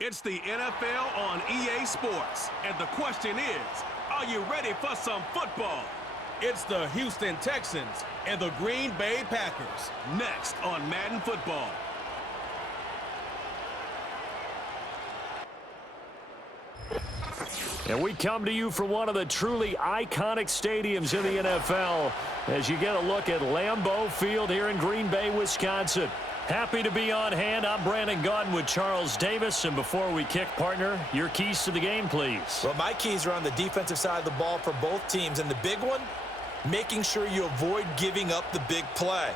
It's the NFL on EA Sports, and the question is, are you ready for some football? It's the Houston Texans and the Green Bay Packers, next on Madden Football. And we come to you from one of the truly iconic stadiums in the NFL as you get a look at Lambeau Field here in Green Bay, Wisconsin. Happy to be on hand. I'm Brandon Gaudin with Charles Davis. And before we kick, partner, your keys to the game, please. Well, my keys are on the defensive side of the ball for both teams. And the big one, making sure you avoid giving up the big play.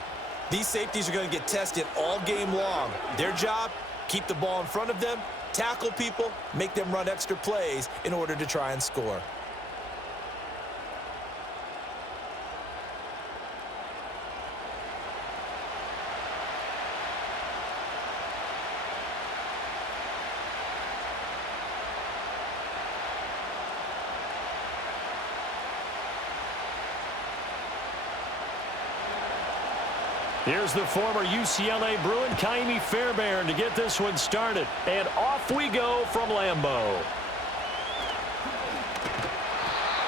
These safeties are going to get tested all game long. Their job, keep the ball in front of them, tackle people, make them run extra plays in order to try and score. Here's the former UCLA Bruin, Kaimi Fairbairn, to get this one started. And off we go from Lambeau.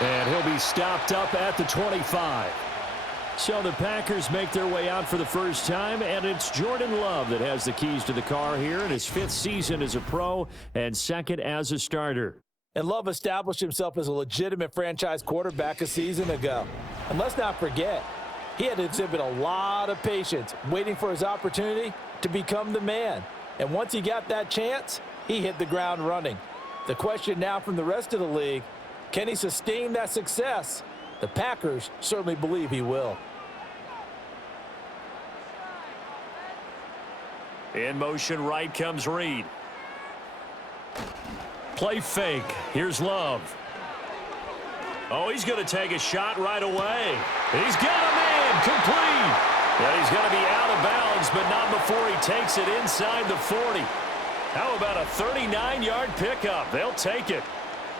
And he'll be stopped up at the 25. So the Packers make their way out for the first time, and it's Jordan Love that has the keys to the car here in his 5th season as a pro and 2nd as a starter. And Love established himself as a legitimate franchise quarterback a season ago. And let's not forget, he had to exhibit a lot of patience waiting for his opportunity to become the man. And once he got that chance, he hit the ground running. The question now from the rest of the league, can he sustain that success? The Packers certainly believe he will. In motion right comes Reed. Play fake. Here's Love. Oh, he's going to take a shot right away. He's got him in. Complete. And he's going to be out of bounds, but not before he takes it inside the 40. How about a 39-yard pickup? They'll take it.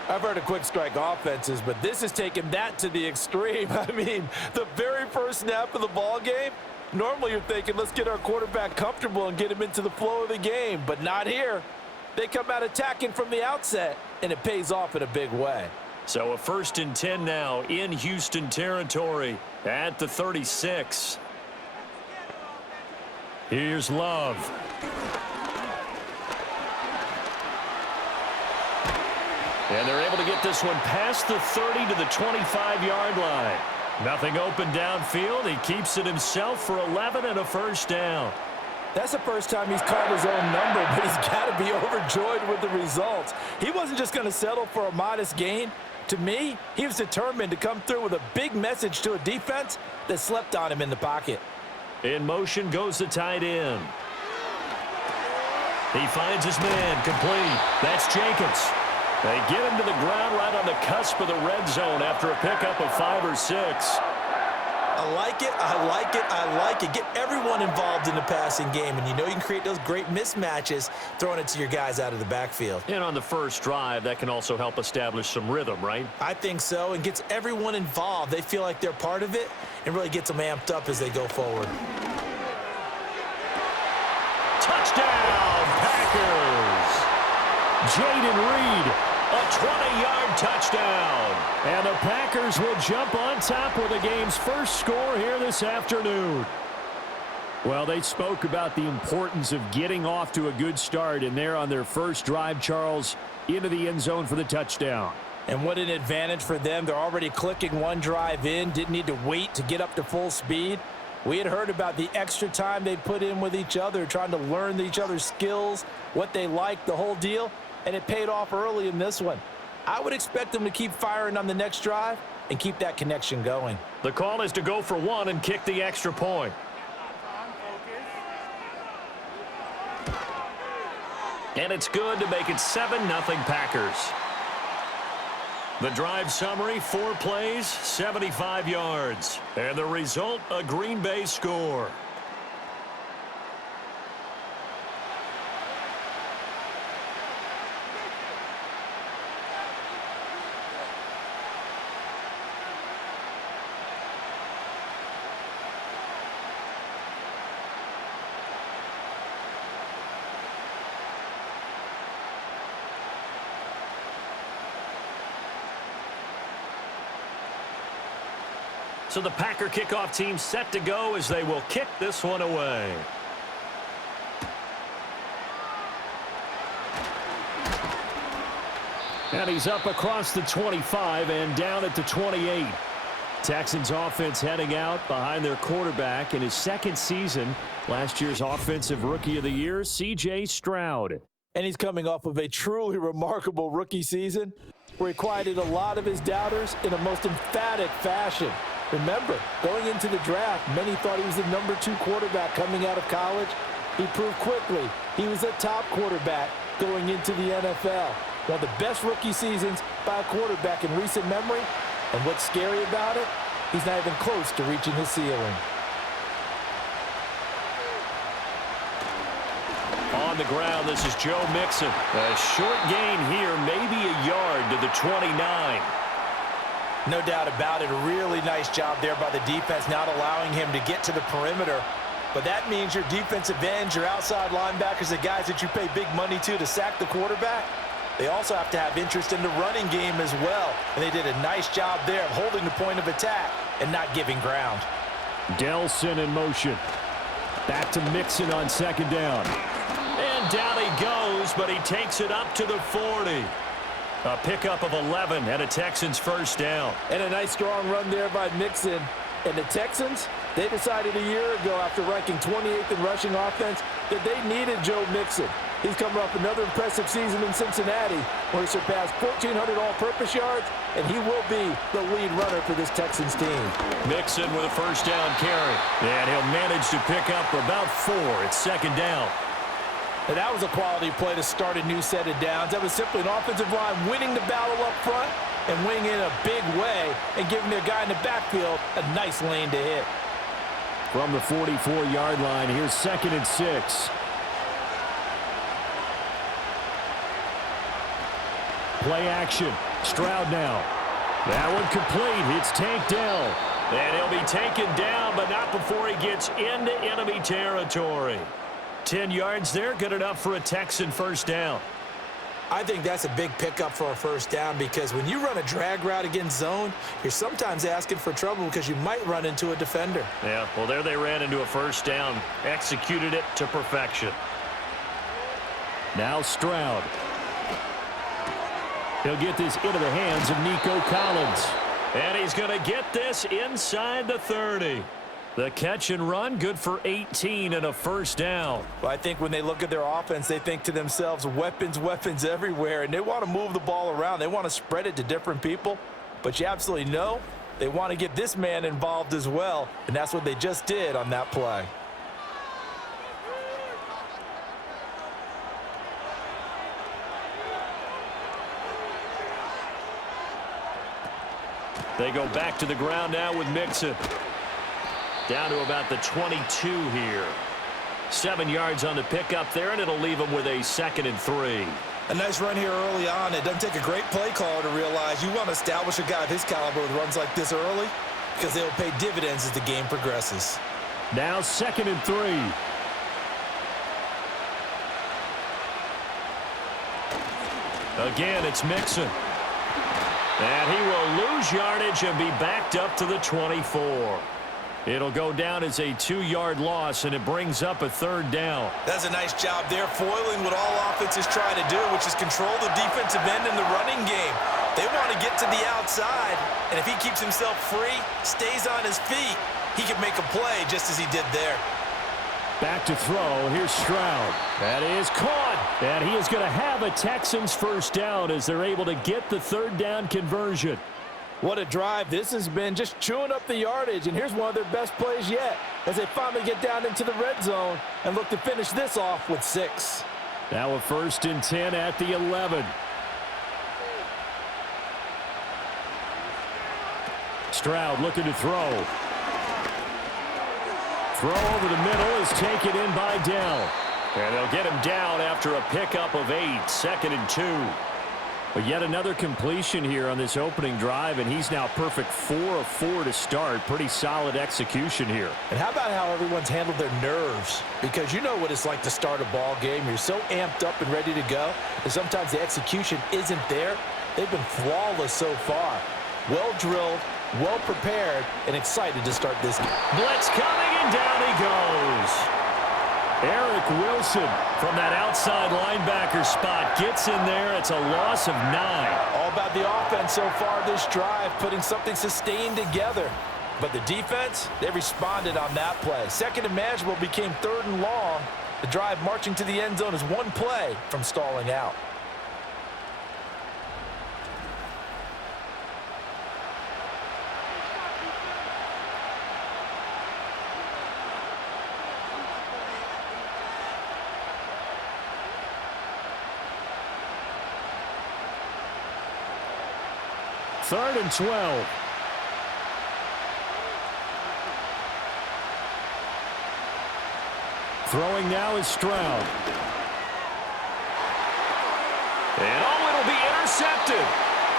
I've heard of quick strike offenses, but this is taking that to the extreme. I mean, the very first snap of the ball game, normally you're thinking, let's get our quarterback comfortable and get him into the flow of the game, but not here. They come out attacking from the outset, and it pays off in a big way. So a 1st and 10 now in Houston territory at the 36. Here's Love. And they're able to get this one past the 30 to the 25-yard line. Nothing open downfield. He keeps it himself for 11 and a first down. That's the first time he's called his own number, but he's got to be overjoyed with the results. He wasn't just going to settle for a modest gain. To me, he was determined to come through with a big message to a defense that slept on him in the pocket. In motion goes the tight end. He finds his man complete. That's Jacobs. They get him to the ground right on the cusp of the red zone after a pickup of 5 or 6. I like it, I like it, I like it. Get everyone involved in the passing game, and you know you can create those great mismatches throwing it to your guys out of the backfield. And on the first drive, that can also help establish some rhythm, right? I think so, and gets everyone involved. They feel like they're part of it and really gets them amped up as they go forward. Touchdown, Packers! Jaden Reed, a 20-yard touchdown. And the Packers will jump on top with the game's first score here this afternoon. Well, they spoke about the importance of getting off to a good start, and they're on their first drive, Charles, into the end zone for the touchdown. And what an advantage for them. They're already clicking one drive in, didn't need to wait to get up to full speed. We had heard about the extra time they put in with each other, trying to learn each other's skills, what they like, the whole deal, and it paid off early in this one. I would expect them to keep firing on the next drive and keep that connection going. The call is to go for 1 and kick the extra point. And it's good to make it 7-0 Packers. The drive summary, 4 plays, 75 yards. And the result, a Green Bay score. So the Packer kickoff team set to go as they will kick this one away. And he's up across the 25 and down at the 28. Texans offense heading out behind their quarterback in his second season. Last year's Offensive Rookie of the Year, C.J. Stroud. And he's coming off of a truly remarkable rookie season where he quieted a lot of his doubters in a most emphatic fashion. Remember, going into the draft, many thought he was the number 2 quarterback coming out of college. He proved quickly he was a top quarterback going into the NFL. One of the best rookie seasons by a quarterback in recent memory. And what's scary about it, he's not even close to reaching his ceiling. On the ground, this is Joe Mixon. A short gain here, maybe a yard to the 29. No doubt about it. A really nice job there by the defense, not allowing him to get to the perimeter. But that means your defensive ends, your outside linebackers, the guys that you pay big money to sack the quarterback, they also have to have interest in the running game as well. And they did a nice job there of holding the point of attack and not giving ground. Delson in motion. Back to Mixon on second down. And down he goes, but he takes it up to the 40. A pickup of 11 and a Texans first down. And a nice strong run there by Mixon. And the Texans, they decided a year ago after ranking 28th in rushing offense that they needed Joe Mixon. He's coming off another impressive season in Cincinnati where he surpassed 1,400 all-purpose yards, and he will be the lead runner for this Texans team. Mixon with a first down carry. And he'll manage to pick up about 4 at second down. And that was a quality play to start a new set of downs. That was simply an offensive line winning the battle up front and winning in a big way and giving their guy in the backfield a nice lane to hit. From the 44-yard line, here's 2nd and 6. Play action. Stroud now. That one complete. It's tanked down. And he'll be taken down, but not before he gets into enemy territory. 10 yards there, good enough for a Texan first down. I think that's a big pickup for a first down because when you run a drag route against zone, you're sometimes asking for trouble because you might run into a defender. Yeah, well, there they ran into a first down. Executed it to perfection. Now Stroud. He'll get this into the hands of Nico Collins. And he's going to get this inside the 30. The catch and run, good for 18 and a first down. Well, I think when they look at their offense, they think to themselves, weapons, weapons everywhere, and they want to move the ball around. They want to spread it to different people, but you absolutely know they want to get this man involved as well, and that's what they just did on that play. They go back to the ground now with Mixon. Down to about the 22 here. 7 yards on the pickup there, and it'll leave him with a 2nd and 3. A nice run here early on. It doesn't take a great play caller to realize you want to establish a guy of his caliber with runs like this early because they will pay dividends as the game progresses. Now 2nd and 3. Again, it's Mixon. And he will lose yardage and be backed up to the 24. It'll go down as a 2-yard loss, and it brings up a 3rd down. That's a nice job there, foiling what all offenses try to do, which is control the defensive end in the running game. They want to get to the outside, and if he keeps himself free, stays on his feet, he can make a play just as he did there. Back to throw. Here's Stroud. That is caught. And he is going to have a Texans first down as they're able to get the 3rd down conversion. What a drive. This has been just chewing up the yardage, and here's one of their best plays yet as they finally get down into the red zone and look to finish this off with 6. Now a 1st and 10 at the 11. Stroud looking to throw. Throw over the middle is taken in by Dell. And they'll get him down after a pickup of 8, 2nd and 2. But yet another completion here on this opening drive, and he's now perfect 4 of 4 to start. Pretty solid execution here. And how about how everyone's handled their nerves? Because you know what it's like to start a ball game. You're so amped up and ready to go, and sometimes the execution isn't there. They've been flawless so far. Well drilled, well prepared and excited to start this game. Blitz coming, and down he goes. Eric Wilson from that outside linebacker spot gets in there. It's a loss of 9. All about the offense so far this drive, putting something sustained together. But the defense, they responded on that play. Second and manageable became 3rd and long. The drive marching to the end zone is one play from stalling out. Third and 12. Throwing now is Stroud. And it'll be intercepted.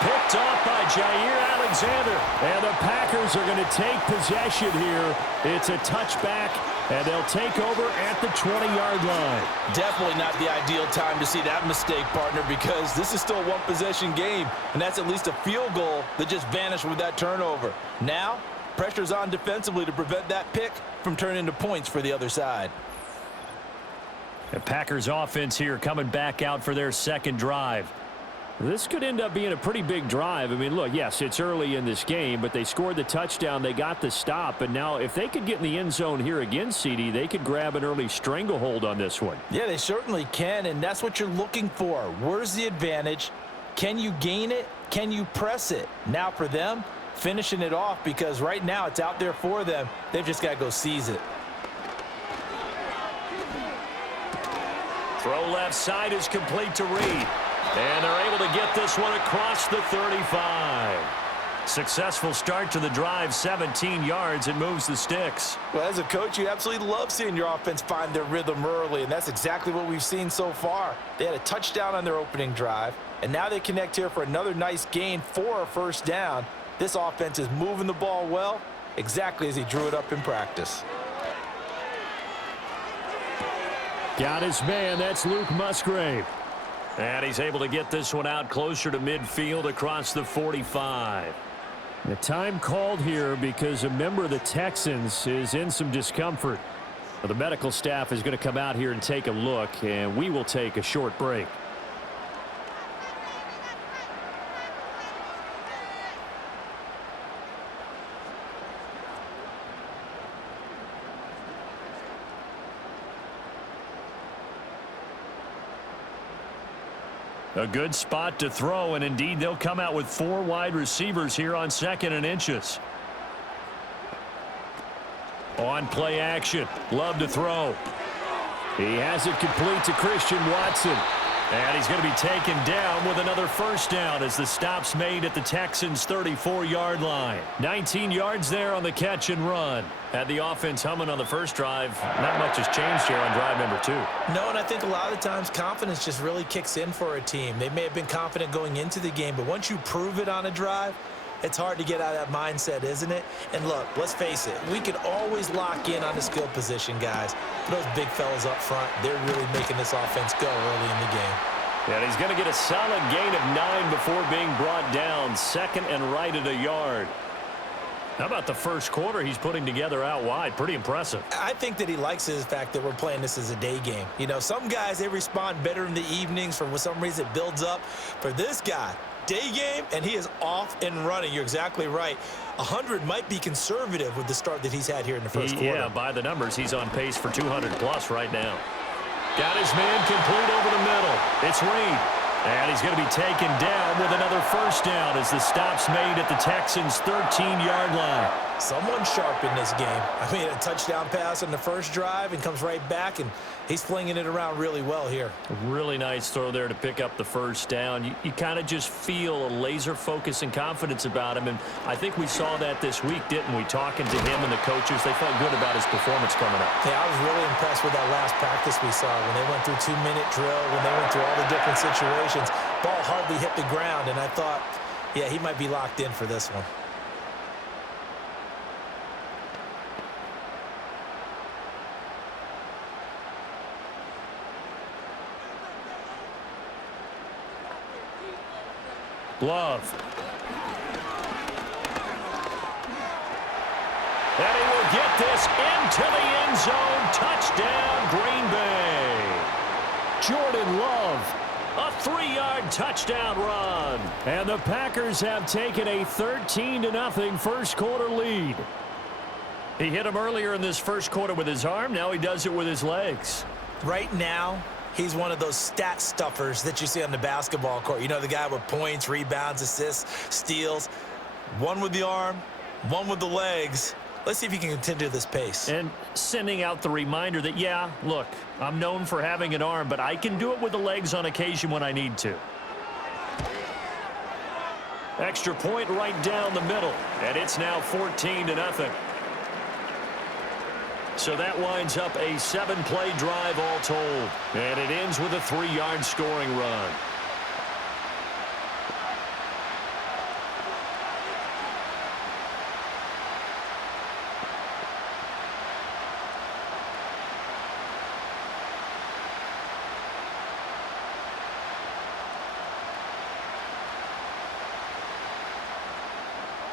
Picked off by Jair Alexander. And the Packers are going to take possession here. It's a touchback, and they'll take over at the 20-yard line. Definitely not the ideal time to see that mistake, partner, because this is still a one-possession game, and that's at least a field goal that just vanished with that turnover. Now, pressure's on defensively to prevent that pick from turning into points for the other side. The Packers offense here coming back out for their second drive. This could end up being a pretty big drive. I mean, look, yes, it's early in this game, but they scored the touchdown. They got the stop. And now if they could get in the end zone here again, CD, they could grab an early stranglehold on this one. Yeah, they certainly can, and that's what you're looking for. Where's the advantage? Can you gain it? Can you press it? Now for them, finishing it off, because right now it's out there for them. They've just got to go seize it. Throw left side is complete to Reed. And they're able to get this one across the 35. Successful start to the drive, 17 yards, and moves the sticks. Well, as a coach, you absolutely love seeing your offense find their rhythm early, and that's exactly what we've seen so far. They had a touchdown on their opening drive, and now they connect here for another nice gain for a first down. This offense is moving the ball well, exactly as he drew it up in practice. Got his man. That's Luke Musgrave. And he's able to get this one out closer to midfield across the 45. The time called here because a member of the Texans is in some discomfort. Well, the medical staff is going to come out here and take a look, and we will take a short break. A good spot to throw, and indeed they'll come out with 4 wide receivers here on 2nd and inches. On play action, Love to throw. He has it complete to Christian Watson. And he's going to be taken down with another first down as the stop's made at the Texans' 34-yard line. 19 yards there on the catch and run. Had the offense humming on the first drive. Not much has changed here on drive number 2. No, and I think a lot of the times confidence just really kicks in for a team. They may have been confident going into the game, but once you prove it on a drive, it's hard to get out of that mindset, isn't it? And look, let's face it, we can always lock in on the skill position, guys. Those big fellas up front, they're really making this offense go early in the game. And he's going to get a solid gain of 9 before being brought down. 2nd and right at a yard. How about the first quarter he's putting together out wide? Pretty impressive. I think that he likes the fact that we're playing this as a day game. You know, some guys, they respond better in the evenings. For some reason, it builds up. For this guy, day game, and he is off and running. You're exactly right. 100 might be conservative with the start that he's had here in the first quarter. Yeah, by the numbers, he's on pace for 200+ right now. Got his man complete over the middle. It's Reed. And he's going to be taken down with another first down as the stop's made at the Texans' 13-yard line. Someone sharp in this game. I mean, a touchdown pass on the first drive and comes right back, and he's flinging it around really well here. A really nice throw there to pick up the first down. You kind of just feel a laser focus and confidence about him, and I think we saw that this week, didn't we? Talking to him and the coaches, they felt good about his performance coming up. Yeah, I was really impressed with that last practice we saw when they went through 2-minute drill, when they went through all the different situations. Ball hardly hit the ground, and I thought, yeah, he might be locked in for this one. Love. And he will get this into the end zone. Touchdown, Green Bay. Jordan Love, a 3-yard touchdown run. And the Packers have taken a 13-0 first quarter lead. He hit him earlier in this first quarter with his arm. Now he does it with his legs. Right now, he's one of those stat stuffers that you see on the basketball court. You know, the guy with points, rebounds, assists, steals. One with the arm, one with the legs. Let's see if he can continue this pace. And sending out the reminder that, yeah, look, I'm known for having an arm, but I can do it with the legs on occasion when I need to. Extra point right down the middle, and it's now 14-0. So that winds up a 7-play drive all told. And it ends with a 3-yard scoring run.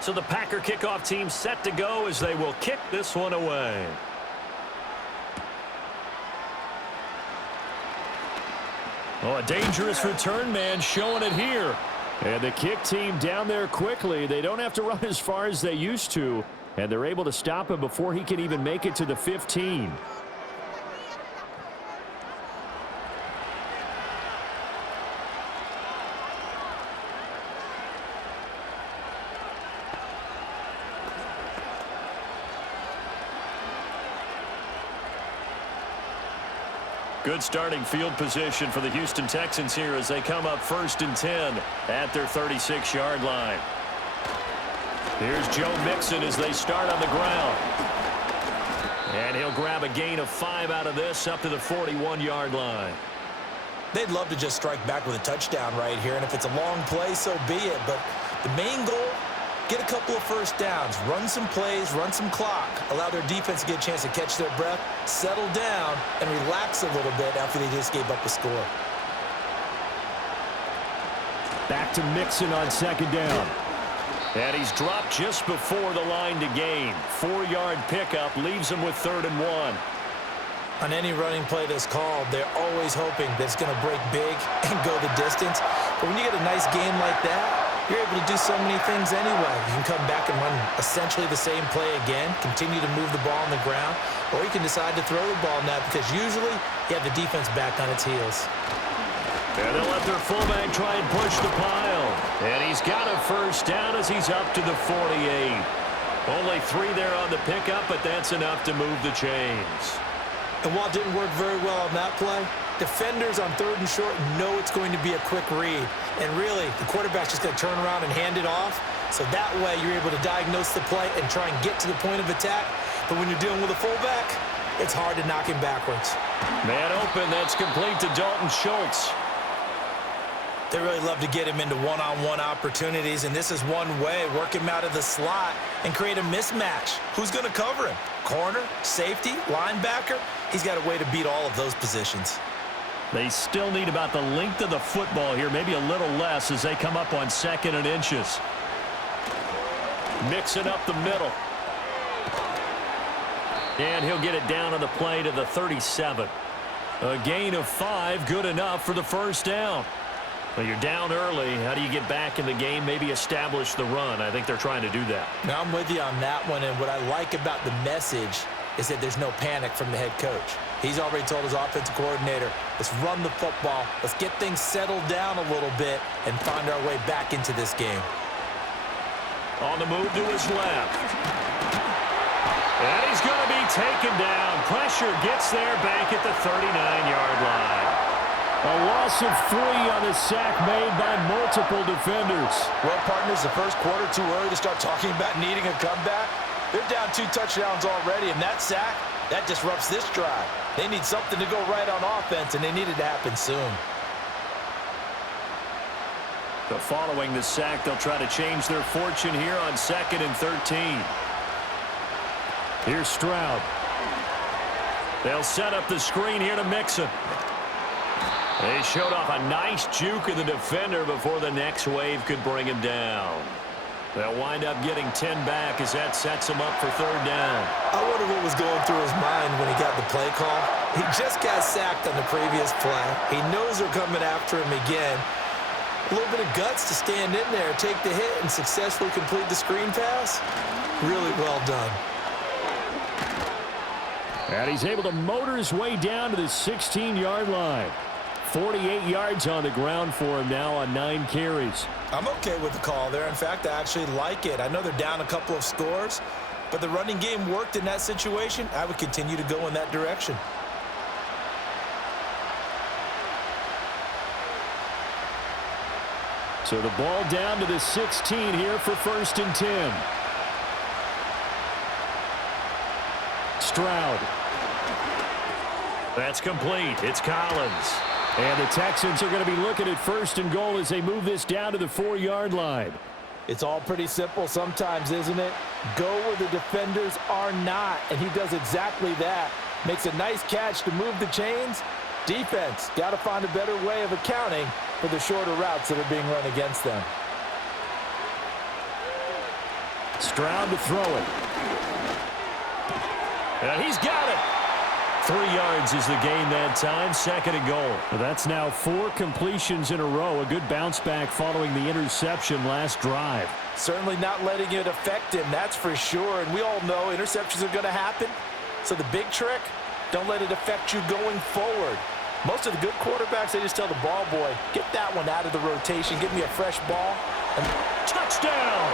So the Packer kickoff team set to go as they will kick this one away. Oh, a dangerous return man showing it here. And the kick team down there quickly. They don't have to run as far as they used to. And they're able to stop him before he can even make it to the 15. Good starting field position for the Houston Texans here as they come up 1st and 10 at their 36-yard line. Here's Joe Mixon as they start on the ground. And he'll grab a gain of 5 out of this up to the 41-yard line. They'd love to just strike back with a touchdown right here, and if it's a long play, so be it. But the main goal, get a couple of first downs, run some plays, run some clock, allow their defense to get a chance to catch their breath, settle down, and relax a little bit after they just gave up a score. Back to Mixon on 2nd down. And he's dropped just before the line to gain. 4-yard pickup leaves him with 3rd and 1. On any running play that's called, they're always hoping that it's going to break big and go the distance. But when you get a nice game like that, you're able to do so many things anyway. You can come back and run essentially the same play again, continue to move the ball on the ground, or you can decide to throw the ball now because usually you have the defense back on its heels. And they'll let their fullback try and push the pile. And he's got a first down as he's up to the 48. Only 3 there on the pickup, but that's enough to move the chains. And while it didn't work very well on that play, defenders on 3rd and short know it's going to be a quick read. And really, the quarterback's just going to turn around and hand it off. So that way, you're able to diagnose the play and try and get to the point of attack. But when you're dealing with a fullback, it's hard to knock him backwards. Man open, that's complete to Dalton Schultz. They really love to get him into one-on-one opportunities, and this is one way, work him out of the slot and create a mismatch. Who's going to cover him? Corner, safety, linebacker? He's got a way to beat all of those positions. They still need about the length of the football here, maybe a little less as they come up on 2nd and inches. Mixing up the middle. And he'll get it down on the play to the 37. A gain of 5, good enough for the first down. Well, you're down early. How do you get back in the game, maybe establish the run? I think they're trying to do that. Now, I'm with you on that one, and what I like about the message is that there's no panic from the head coach. He's already told his offensive coordinator, let's run the football, let's get things settled down a little bit and find our way back into this game. On the move to his left. And he's going to be taken down. Pressure gets there back at the 39-yard line. A loss of 3 on the sack made by multiple defenders. Well, partners, the first quarter too early to start talking about needing a comeback. They're down 2 touchdowns already, and that sack, that disrupts this drive. They need something to go right on offense, and they need it to happen soon. But following the sack, they'll try to change their fortune here on 2nd and 13. Here's Stroud. They'll set up the screen here to Mixon. They showed off a nice juke of the defender before the next wave could bring him down. They'll wind up getting 10 back as that sets them up for third down. I wonder what was going through his mind when he got the play call. He just got sacked on the previous play. He knows they're coming after him again. A little bit of guts to stand in there, take the hit, and successfully complete the screen pass. Really well done. And he's able to motor his way down to the 16-yard line. 48 yards on the ground for him now on 9 carries. I'm okay with the call there. In fact, I actually like it. I know they're down a couple of scores, but the running game worked in that situation. I would continue to go in that direction. So the ball down to the 16 here for 1st and 10. Stroud. That's complete. It's Collins. And the Texans are going to be looking at 1st and goal as they move this down to the 4-yard line. It's all pretty simple sometimes, isn't it? Go where the defenders are not, and he does exactly that. Makes a nice catch to move the chains. Defense, got to find a better way of accounting for the shorter routes that are being run against them. Stroud to throw it. And he's got it. 3 yards is the gain that time. 2nd and goal. That's now 4 completions in a row. A good bounce back following the interception last drive. Certainly not letting it affect him, that's for sure. And we all know interceptions are going to happen. So the big trick, don't let it affect you going forward. Most of the good quarterbacks, they just tell the ball boy, get that one out of the rotation, give me a fresh ball. And touchdown!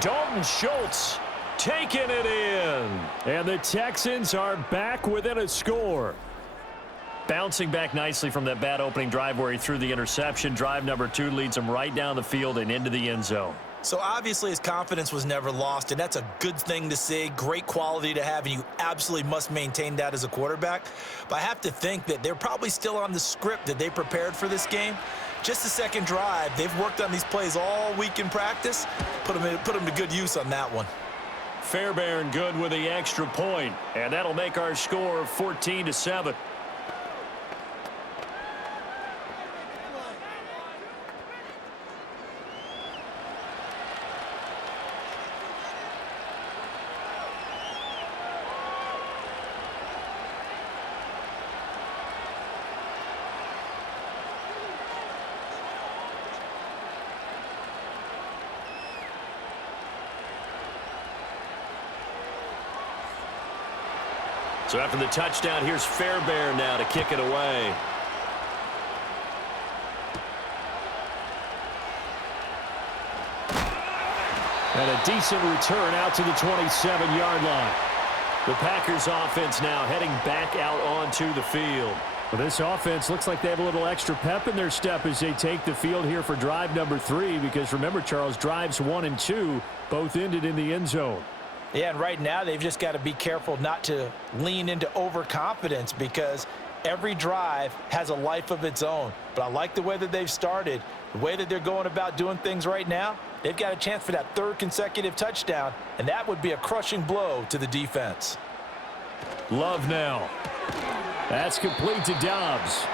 Dalton Schultz taking it in. And the Texans are back within a score. Bouncing back nicely from that bad opening drive where he threw the interception. Drive number 2 leads him right down the field and into the end zone. So obviously his confidence was never lost, and that's a good thing to see, great quality to have, and you absolutely must maintain that as a quarterback. But I have to think that they're probably still on the script that they prepared for this game. Just the second drive, they've worked on these plays all week in practice. Put them to good use on that one. Fairbairn good with the extra point, and that'll make our score 14-7. So after the touchdown, here's Fairbairn now to kick it away. And a decent return out to the 27-yard line. The Packers offense now heading back out onto the field. Well, this offense looks like they have a little extra pep in their step as they take the field here for drive number 3, because remember, Charles, drives 1 and 2 both ended in the end zone. Yeah, and right now they've just got to be careful not to lean into overconfidence, because every drive has a life of its own. But I like the way that they've started, the way that they're going about doing things right now. They've got a chance for that 3rd consecutive touchdown, and that would be a crushing blow to the defense. Love now. That's complete to Dobbs.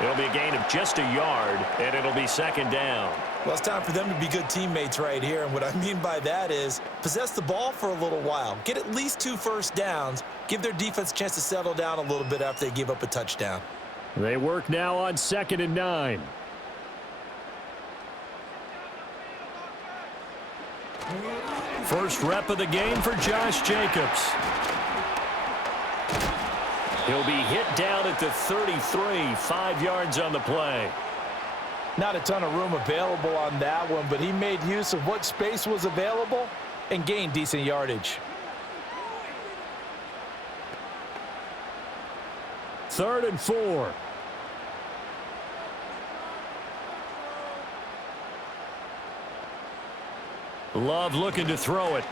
It'll be a gain of just a yard, and it'll be 2nd down. Well, it's time for them to be good teammates right here, and what I mean by that is possess the ball for a little while. Get at least 2 first downs. Give their defense a chance to settle down a little bit after they give up a touchdown. They work now on 2nd and 9. First rep of the game for Josh Jacobs. He'll be hit down at the 33, 5 yards on the play. Not a ton of room available on that one, but he made use of what space was available and gained decent yardage. 3rd and 4. Love looking to throw it.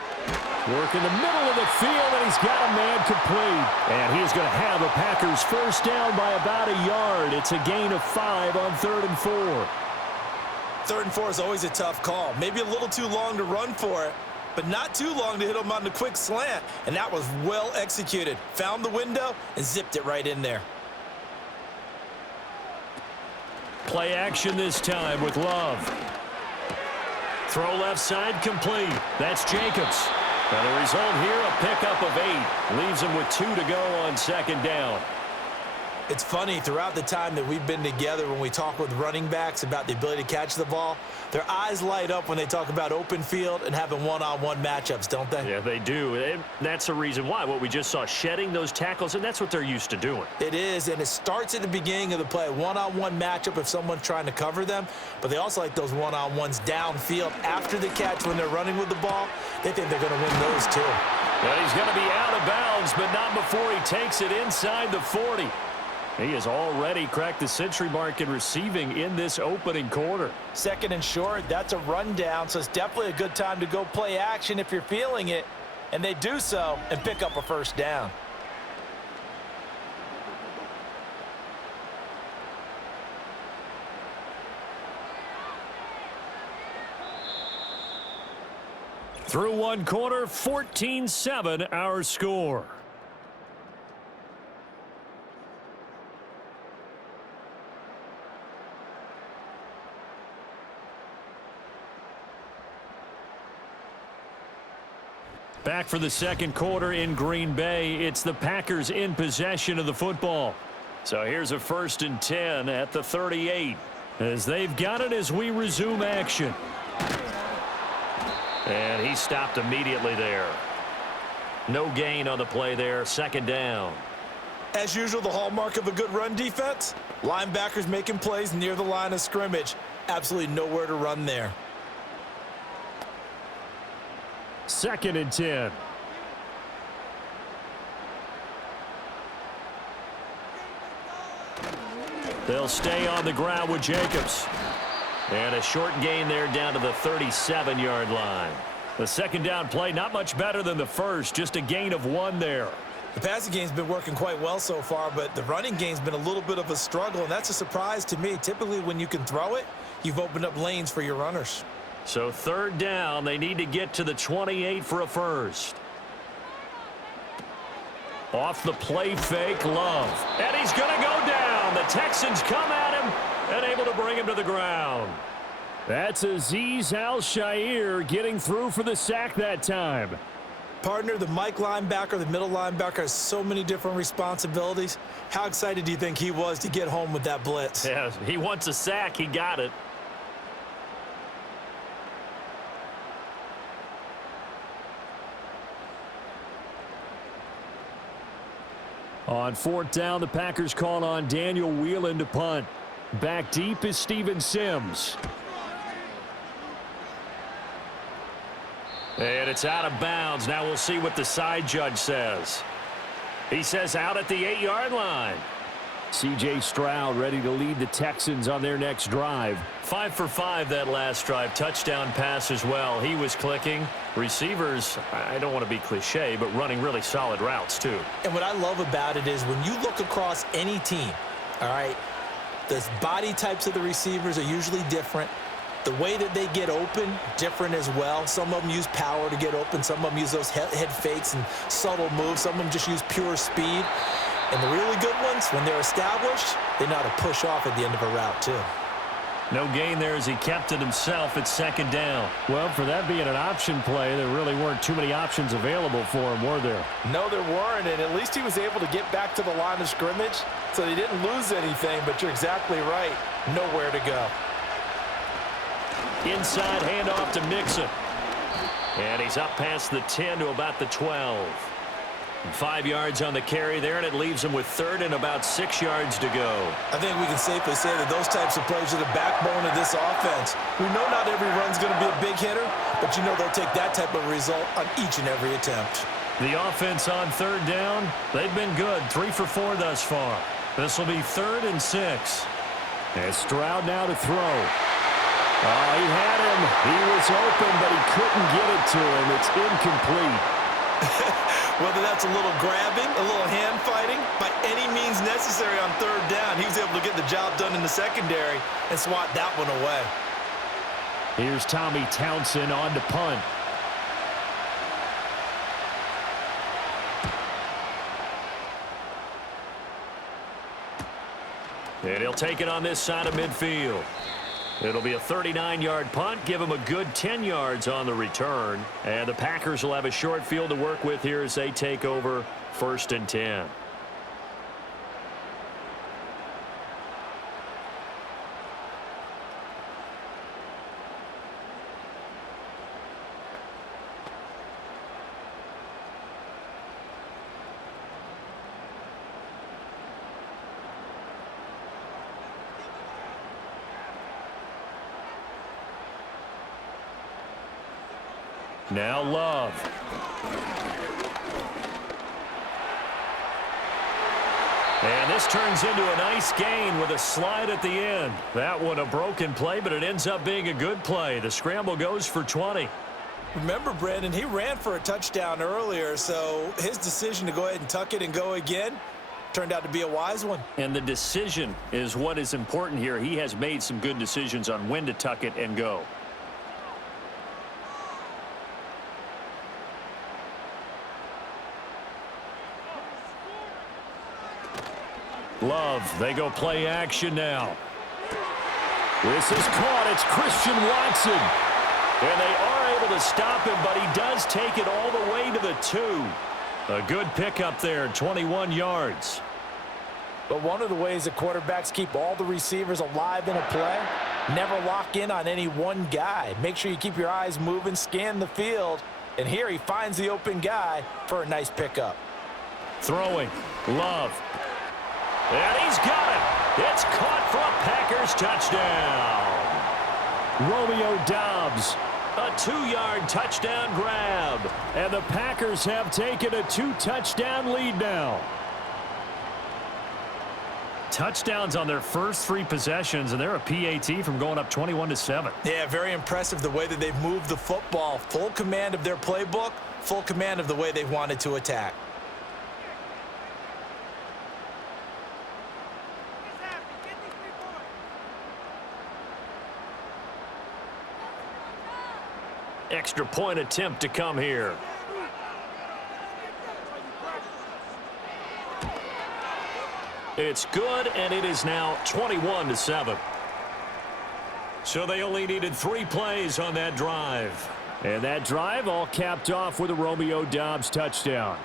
Work in the middle of the field, and he's got a man complete. And he is going to have a Packers first down by about a yard. It's a gain of 5 on 3rd and 4. 3rd and 4 is always a tough call. Maybe a little too long to run for it, but not too long to hit him on the quick slant. And that was well executed. Found the window and zipped it right in there. Play action this time with Love. Throw left side complete. That's Jacobs. And the result here, a pickup of 8. Leaves him with 2 to go on second down. It's funny, throughout the time that we've been together, when we talk with running backs about the ability to catch the ball, their eyes light up when they talk about open field and having one-on-one matchups, don't they? Yeah, they do. And that's the reason why. What we just saw, shedding those tackles, and that's what they're used to doing. It is, and it starts at the beginning of the play. One-on-one matchup if someone's trying to cover them, but they also like those one-on-ones downfield after the catch when they're running with the ball. They think they're going to win those too. Well, he's going to be out of bounds, but not before he takes it inside the 40. He has already cracked the century mark in receiving in this opening quarter. Second and short, that's a rundown, so it's definitely a good time to go play action if you're feeling it. And they do so and pick up a first down. Through one quarter, 14-7 our score. Back for the second quarter in Green Bay. It's the Packers in possession of the football. So here's a 1st and 10 at the 38. As they've got it as we resume action. And he stopped immediately there. No gain on the play there. Second down. As usual, the hallmark of a good run defense, linebackers making plays near the line of scrimmage. Absolutely nowhere to run there. 2nd and 10. They'll stay on the ground with Jacobs. And a short gain there down to the 37-yard line. The second down play, not much better than the first, just a gain of 1 there. The passing game's been working quite well so far, but the running game's been a little bit of a struggle, and that's a surprise to me. Typically, when you can throw it, you've opened up lanes for your runners. So 3rd down, they need to get to the 28 for a first. Off the play fake, Love. And he's going to go down. The Texans come at him and able to bring him to the ground. That's Azeez Al-Shaair getting through for the sack that time. Partner, the Mike linebacker, the middle linebacker, has so many different responsibilities. How excited do you think he was to get home with that blitz? Yeah, he wants a sack. He got it. On 4th down, the Packers call on Daniel Whelan to punt. Back deep is Steven Sims. And it's out of bounds. Now we'll see what the side judge says. He says out at the 8-yard line. C.J. Stroud ready to lead the Texans on their next drive. 5 for 5 that last drive. Touchdown pass as well. He was clicking. Receivers, I don't want to be cliche, but running really solid routes too. And what I love about it is when you look across any team, all right, the body types of the receivers are usually different. The way that they get open, different as well. Some of them use power to get open. Some of them use those head fakes and subtle moves. Some of them just use pure speed. And the really good ones, when they're established, they know how to push off at the end of a route too. No gain there as he kept it himself at 2nd down. Well, for that being an option play, there really weren't too many options available for him, were there? No, there weren't, and at least he was able to get back to the line of scrimmage, so he didn't lose anything, but you're exactly right. Nowhere to go. Inside handoff to Mixon. And he's up past the 10 to about the 12. 5 yards on the carry there, and it leaves him with 3rd and about 6 yards to go. I think we can safely say that those types of plays are the backbone of this offense. We know not every run's going to be a big hitter, but you know they'll take that type of result on each and every attempt. The offense on 3rd down, they've been good. 3 for 4 thus far. This will be 3rd and 6. And Stroud now to throw. Oh, he had him. He was open, but he couldn't get it to him. It's incomplete. Whether that's a little grabbing, a little hand fighting, by any means necessary on 3rd down, he was able to get the job done in the secondary and swat that one away. Here's Tommy Townsend on to punt. And he'll take it on this side of midfield. It'll be a 39-yard punt. Give them a good 10 yards on the return. And the Packers will have a short field to work with here as they take over 1st and 10. Now Love. And this turns into a nice gain with a slide at the end. That one a broken play, but it ends up being a good play. The scramble goes for 20. Remember, Brandon, he ran for a touchdown earlier, so his decision to go ahead and tuck it and go again turned out to be a wise one. And the decision is what is important here. He has made some good decisions on when to tuck it and go. Love, they go play action now. This is caught. It's Christian Watson. And they are able to stop him, but he does take it all the way to the 2. A good pickup there, 21 yards. But one of the ways that quarterbacks keep all the receivers alive in a play, never lock in on any one guy. Make sure you keep your eyes moving, scan the field, and here he finds the open guy for a nice pickup. Throwing, Love. And he's got it. It's caught for a Packers touchdown. Romeo Doubs, a 2-yard touchdown grab. And the Packers have taken a 2-touchdown lead now. Touchdowns on their first 3 possessions, and they're a PAT from going up 21-7. Yeah, very impressive the way that they've moved the football. Full command of their playbook, full command of the way they've wanted to attack. Extra point attempt to come here. It's good, and it is now 21-7. So they only needed 3 plays on that drive. And that drive all capped off with a Romeo Doubs touchdown.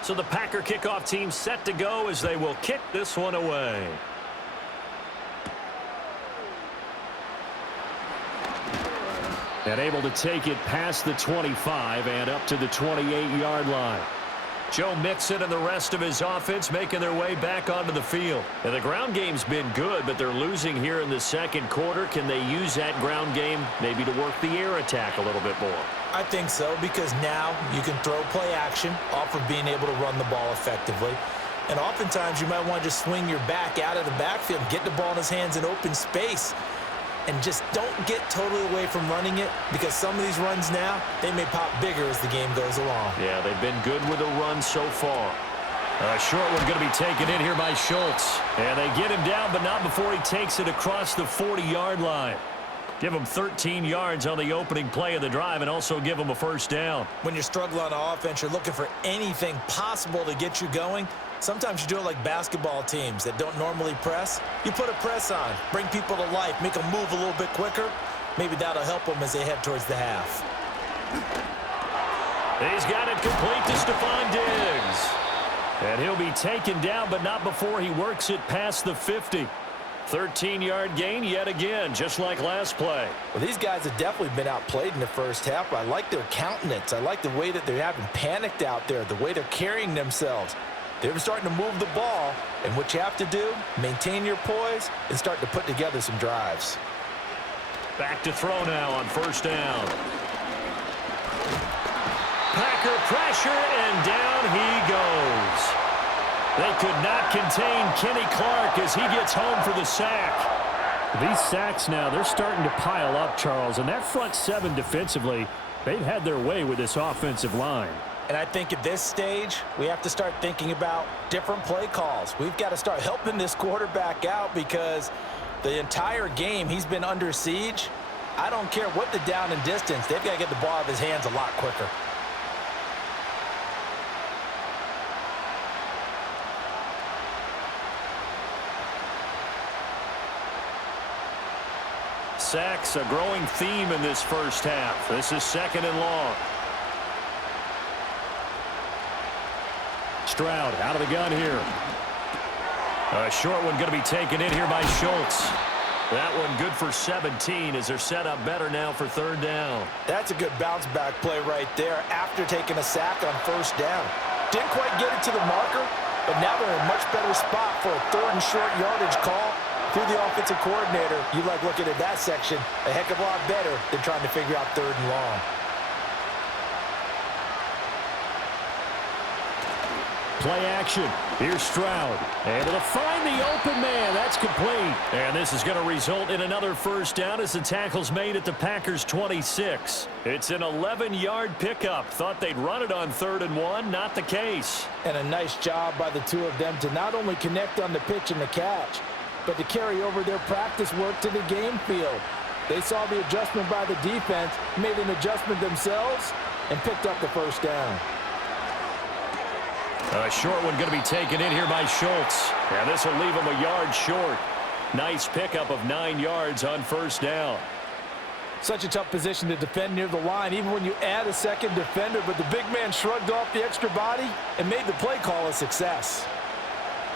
So the Packer kickoff team set to go as they will kick this one away. And able to take it past the 25 and up to the 28-yard line. Joe Mixon and the rest of his offense making their way back onto the field. And the ground game's been good, but they're losing here in the second quarter. Can they use that ground game maybe to work the air attack a little bit more? I think so, because now you can throw play action off of being able to run the ball effectively. And oftentimes you might want to just swing your back out of the backfield, get the ball in his hands in open space, and just don't get totally away from running it, because some of these runs now, they may pop bigger as the game goes along. Yeah, they've been good with the run so far. A short one going to be taken in here by Schultz. And they get him down, but not before he takes it across the 40-yard line. Give him 13 yards on the opening play of the drive and also give him a first down. When you're struggling on offense, you're looking for anything possible to get you going. Sometimes you do it like basketball teams that don't normally press. You put a press on, bring people to life, make them move a little bit quicker. Maybe that'll help them as they head towards the half. He's got it complete to Stephon Diggs. And he'll be taken down, but not before he works it past the 50. 13-yard gain yet again, just like last play. Well, these guys have definitely been outplayed in the first half. I like their countenance. I like the way that they're having panicked out there, the way they're carrying themselves. They're starting to move the ball, and what you have to do, maintain your poise and start to put together some drives. Back to throw now on first down. Packer pressure, and down he goes. They could not contain Kenny Clark as he gets home for the sack. These sacks now, they're starting to pile up, Charles, and that front seven defensively, they've had their way with this offensive line. And I think at this stage, we have to start thinking about different play calls. We've got to start helping this quarterback out because the entire game he's been under siege. I don't care what the down and distance. They've got to get the ball out of his hands a lot quicker. Sacks, a growing theme in this first half. This is 2nd and long. Stroud out of the gun here. A short one going to be taken in here by Schultz. That one good for 17 as they're set up better now for 3rd down. That's a good bounce back play right there after taking a sack on 1st down. Didn't quite get it to the marker, but now they're in a much better spot for a 3rd and short yardage call. Through the offensive coordinator, you like looking at that section a heck of a lot better than trying to figure out 3rd and long. Play action. Here's Stroud. Able to find the open man. That's complete. And this is going to result in another 1st down as the tackle's made at the Packers' 26. It's an 11-yard pickup. Thought they'd run it on 3rd and 1. Not the case. And a nice job by the two of them to not only connect on the pitch and the catch, but to carry over their practice work to the game field. They saw the adjustment by the defense, made an adjustment themselves, and picked up the 1st down. A short one going to be taken in here by Schultz. And this will leave him a yard short. Nice pickup of 9 yards on 1st down. Such a tough position to defend near the line, even when you add a 2nd defender, but the big man shrugged off the extra body and made the play call a success.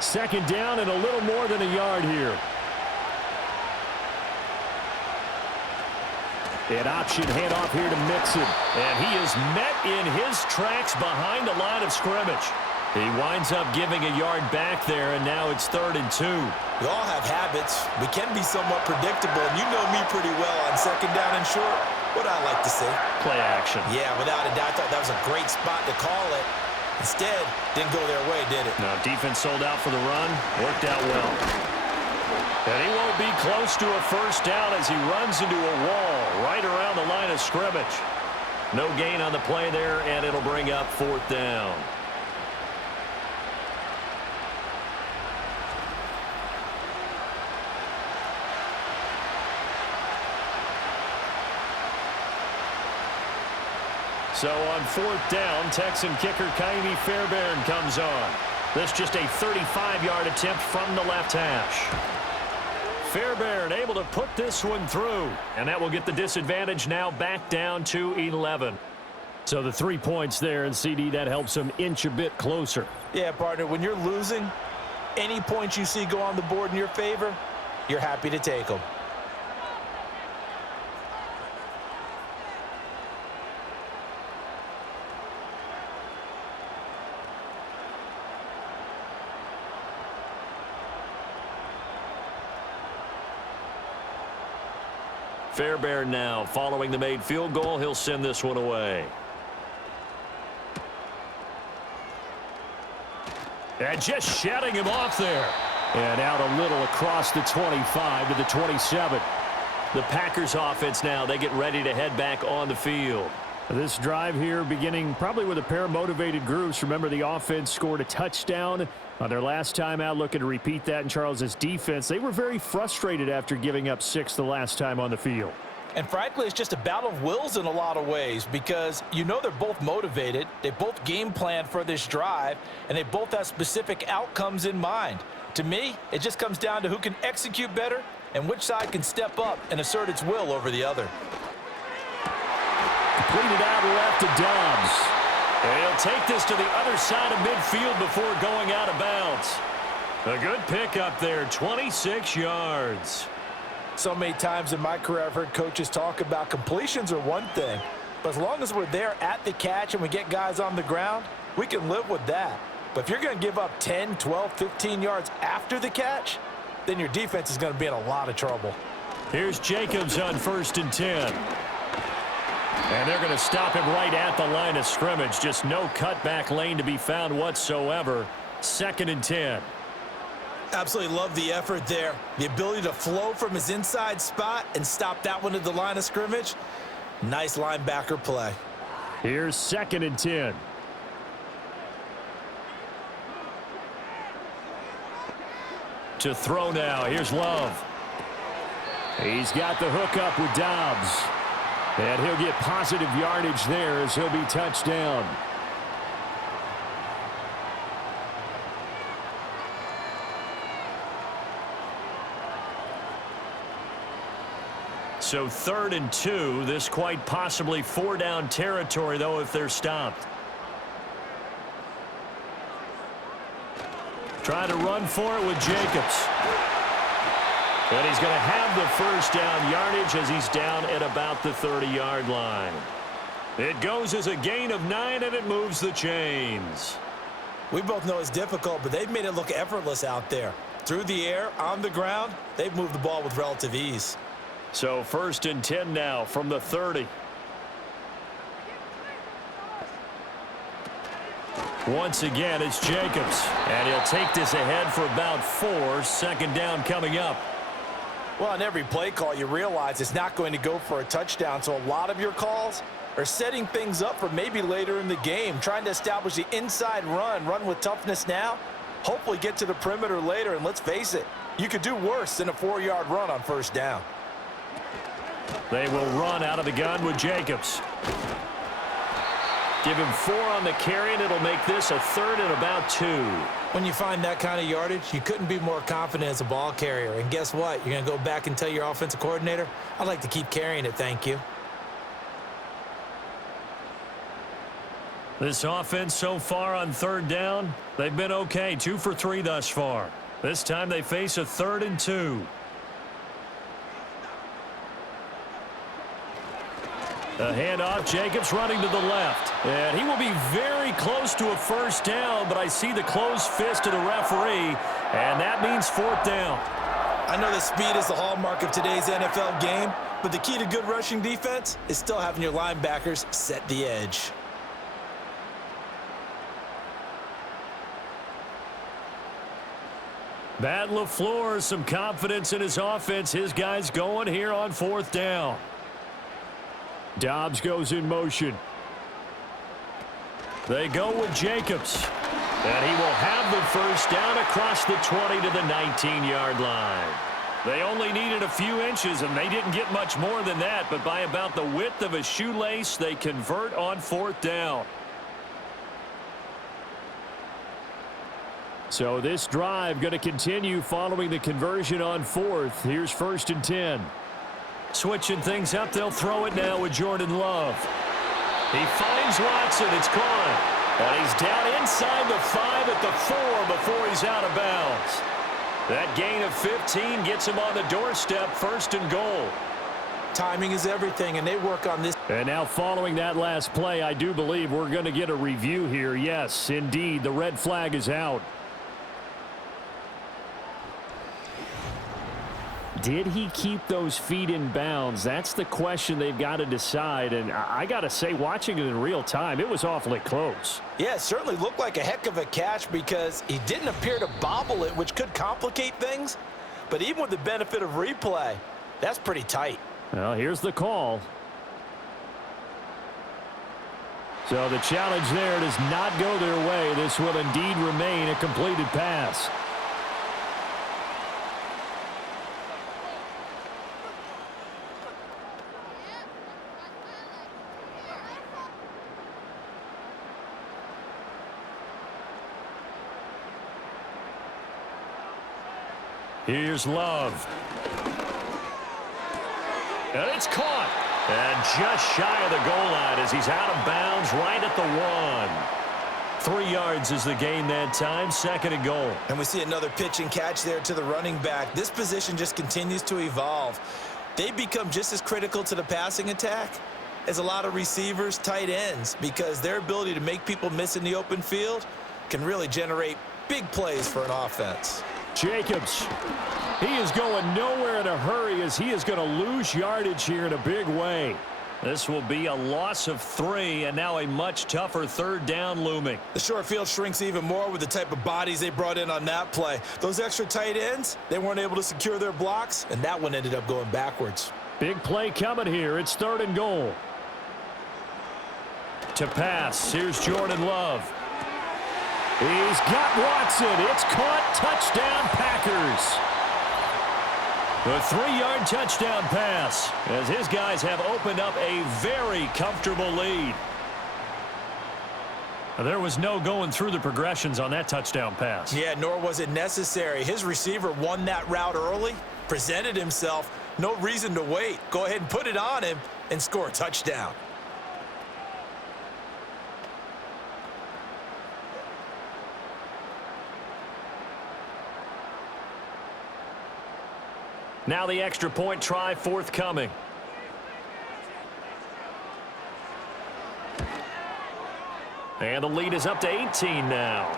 2nd down and a little more than a yard here. An option handoff here to Mixon. And he is met in his tracks behind the line of scrimmage. He winds up giving a yard back there, and now it's 3rd and 2. We all have habits. We can be somewhat predictable, and you know me pretty well on 2nd down and short. What I like to see. Play action. Yeah, without a doubt, I thought that was a great spot to call it. Instead, didn't go their way, did it? Now, defense sold out for the run. Worked out well. And he won't be close to a 1st down as he runs into a wall right around the line of scrimmage. No gain on the play there, and it'll bring up 4th down. So on 4th down, Texan kicker Kaimi Fairbairn comes on. This just a 35-yard attempt from the left hash. Fairbairn able to put this one through, and that will get the disadvantage now back down to 11. So the 3 points there, and CD, that helps them inch a bit closer. Yeah, partner, when you're losing, any points you see go on the board in your favor, you're happy to take them. Fairbairn now following the made field goal. He'll send this one away. And just shutting him off there. And out a little across the 25 to the 27. The Packers offense now, they get ready to head back on the field. This drive here beginning probably with a pair of motivated groups. Remember, the offense scored a touchdown on their last time out, looking to repeat that in Charles's defense. They were very frustrated after giving up 6 the last time on the field. And frankly, it's just a battle of wills in a lot of ways because you know they're both motivated, they both game plan for this drive, and they both have specific outcomes in mind. To me, it just comes down to who can execute better and which side can step up and assert its will over the other. Completed out left to Dobbs. And he'll take this to the other side of midfield before going out of bounds. A good pickup there, 26 yards. So many times in my career I've heard coaches talk about completions are one thing, but as long as we're there at the catch and we get guys on the ground, we can live with that. But if you're going to give up 10, 12, 15 yards after the catch, then your defense is going to be in a lot of trouble. Here's Jacobs on 1st and 10. And they're going to stop him right at the line of scrimmage. Just no cutback lane to be found whatsoever. 2nd and 10. Absolutely love the effort there. The ability to flow from his inside spot and stop that one at the line of scrimmage. Nice linebacker play. Here's 2nd and 10. To throw now. Here's Love. He's got the hook up with Dobbs. And he'll get positive yardage there as he'll be touchdown. So 3rd and 2. This quite possibly 4-down territory, though, if they're stopped. Trying to run for it with Jacobs. And he's going to have the first down yardage as he's down at about the 30-yard line. It goes as a gain of 9, and it moves the chains. We both know it's difficult, but they've made it look effortless out there. Through the air, on the ground, they've moved the ball with relative ease. So 1st and 10 now from the 30. Once again, it's Jacobs. And he'll take this ahead for about 4. 2nd down coming up. Well, on every play call, you realize it's not going to go for a touchdown. So a lot of your calls are setting things up for maybe later in the game, trying to establish the inside run with toughness now, hopefully get to the perimeter later. And let's face it, you could do worse than a 4-yard run on 1st down. They will run out of the gun with Jacobs. Give him 4 on the carry, and it'll make this a 3rd and about 2. When you find that kind of yardage, you couldn't be more confident as a ball carrier. And guess what? You're going to go back and tell your offensive coordinator, I'd like to keep carrying it, thank you. This offense so far on 3rd down, they've been okay. 2 for 3 thus far. This time they face a 3rd and 2. A handoff, Jacobs running to the left. And he will be very close to a 1st down, but I see the closed fist of the referee, and that means 4th down. I know that speed is the hallmark of today's NFL game, but the key to good rushing defense is still having your linebackers set the edge. Matt LaFleur, some confidence in his offense. His guys going here on 4th down. Dobbs goes in motion. They go with Jacobs. And he will have the 1st down across the 20 to the 19-yard line. They only needed a few inches, and they didn't get much more than that. But by about the width of a shoelace, they convert on 4th down. So this drive going to continue following the conversion on 4th. Here's 1st and 10. Switching things up, they'll throw it now with Jordan Love. He finds Watson, it's caught. And he's down inside the 5 at the 4 before he's out of bounds. That gain of 15 gets him on the doorstep, 1st and goal. Timing is everything, and they work on this. And now following that last play, I do believe we're going to get a review here. Yes, indeed, the red flag is out. Did he keep those feet in bounds? That's the question they've got to decide. And I got to say, watching it in real time, it was awfully close. Yeah, it certainly looked like a heck of a catch because he didn't appear to bobble it, which could complicate things. But even with the benefit of replay, that's pretty tight. Well, here's the call. So the challenge there does not go their way. This will indeed remain a completed pass. Here's Love. And it's caught. And just shy of the goal line as he's out of bounds right at the 1. 3 yards is the gain that time. 2nd and goal. And we see another pitch and catch there to the running back. This position just continues to evolve. They become just as critical to the passing attack as a lot of receivers, tight ends, because their ability to make people miss in the open field can really generate big plays for an offense. Jacobs. He is going nowhere in a hurry as he is going to lose yardage here in a big way. This will be a loss of 3, and now a much tougher 3rd down looming. The short field shrinks even more with the type of bodies they brought in on that play. Those extra tight ends, they weren't able to secure their blocks, and that one ended up going backwards. Big play coming here. It's 3rd and goal. To pass, here's Jordan Love. He's got Watson. It's caught. Touchdown, Packers. The 3-yard touchdown pass as his guys have opened up a very comfortable lead. There was no going through the progressions on that touchdown pass. Yeah, nor was it necessary. His receiver won that route early, presented himself. No reason to wait. Go ahead and put it on him and score a touchdown. Now the extra point try forthcoming. And the lead is up to 18 now.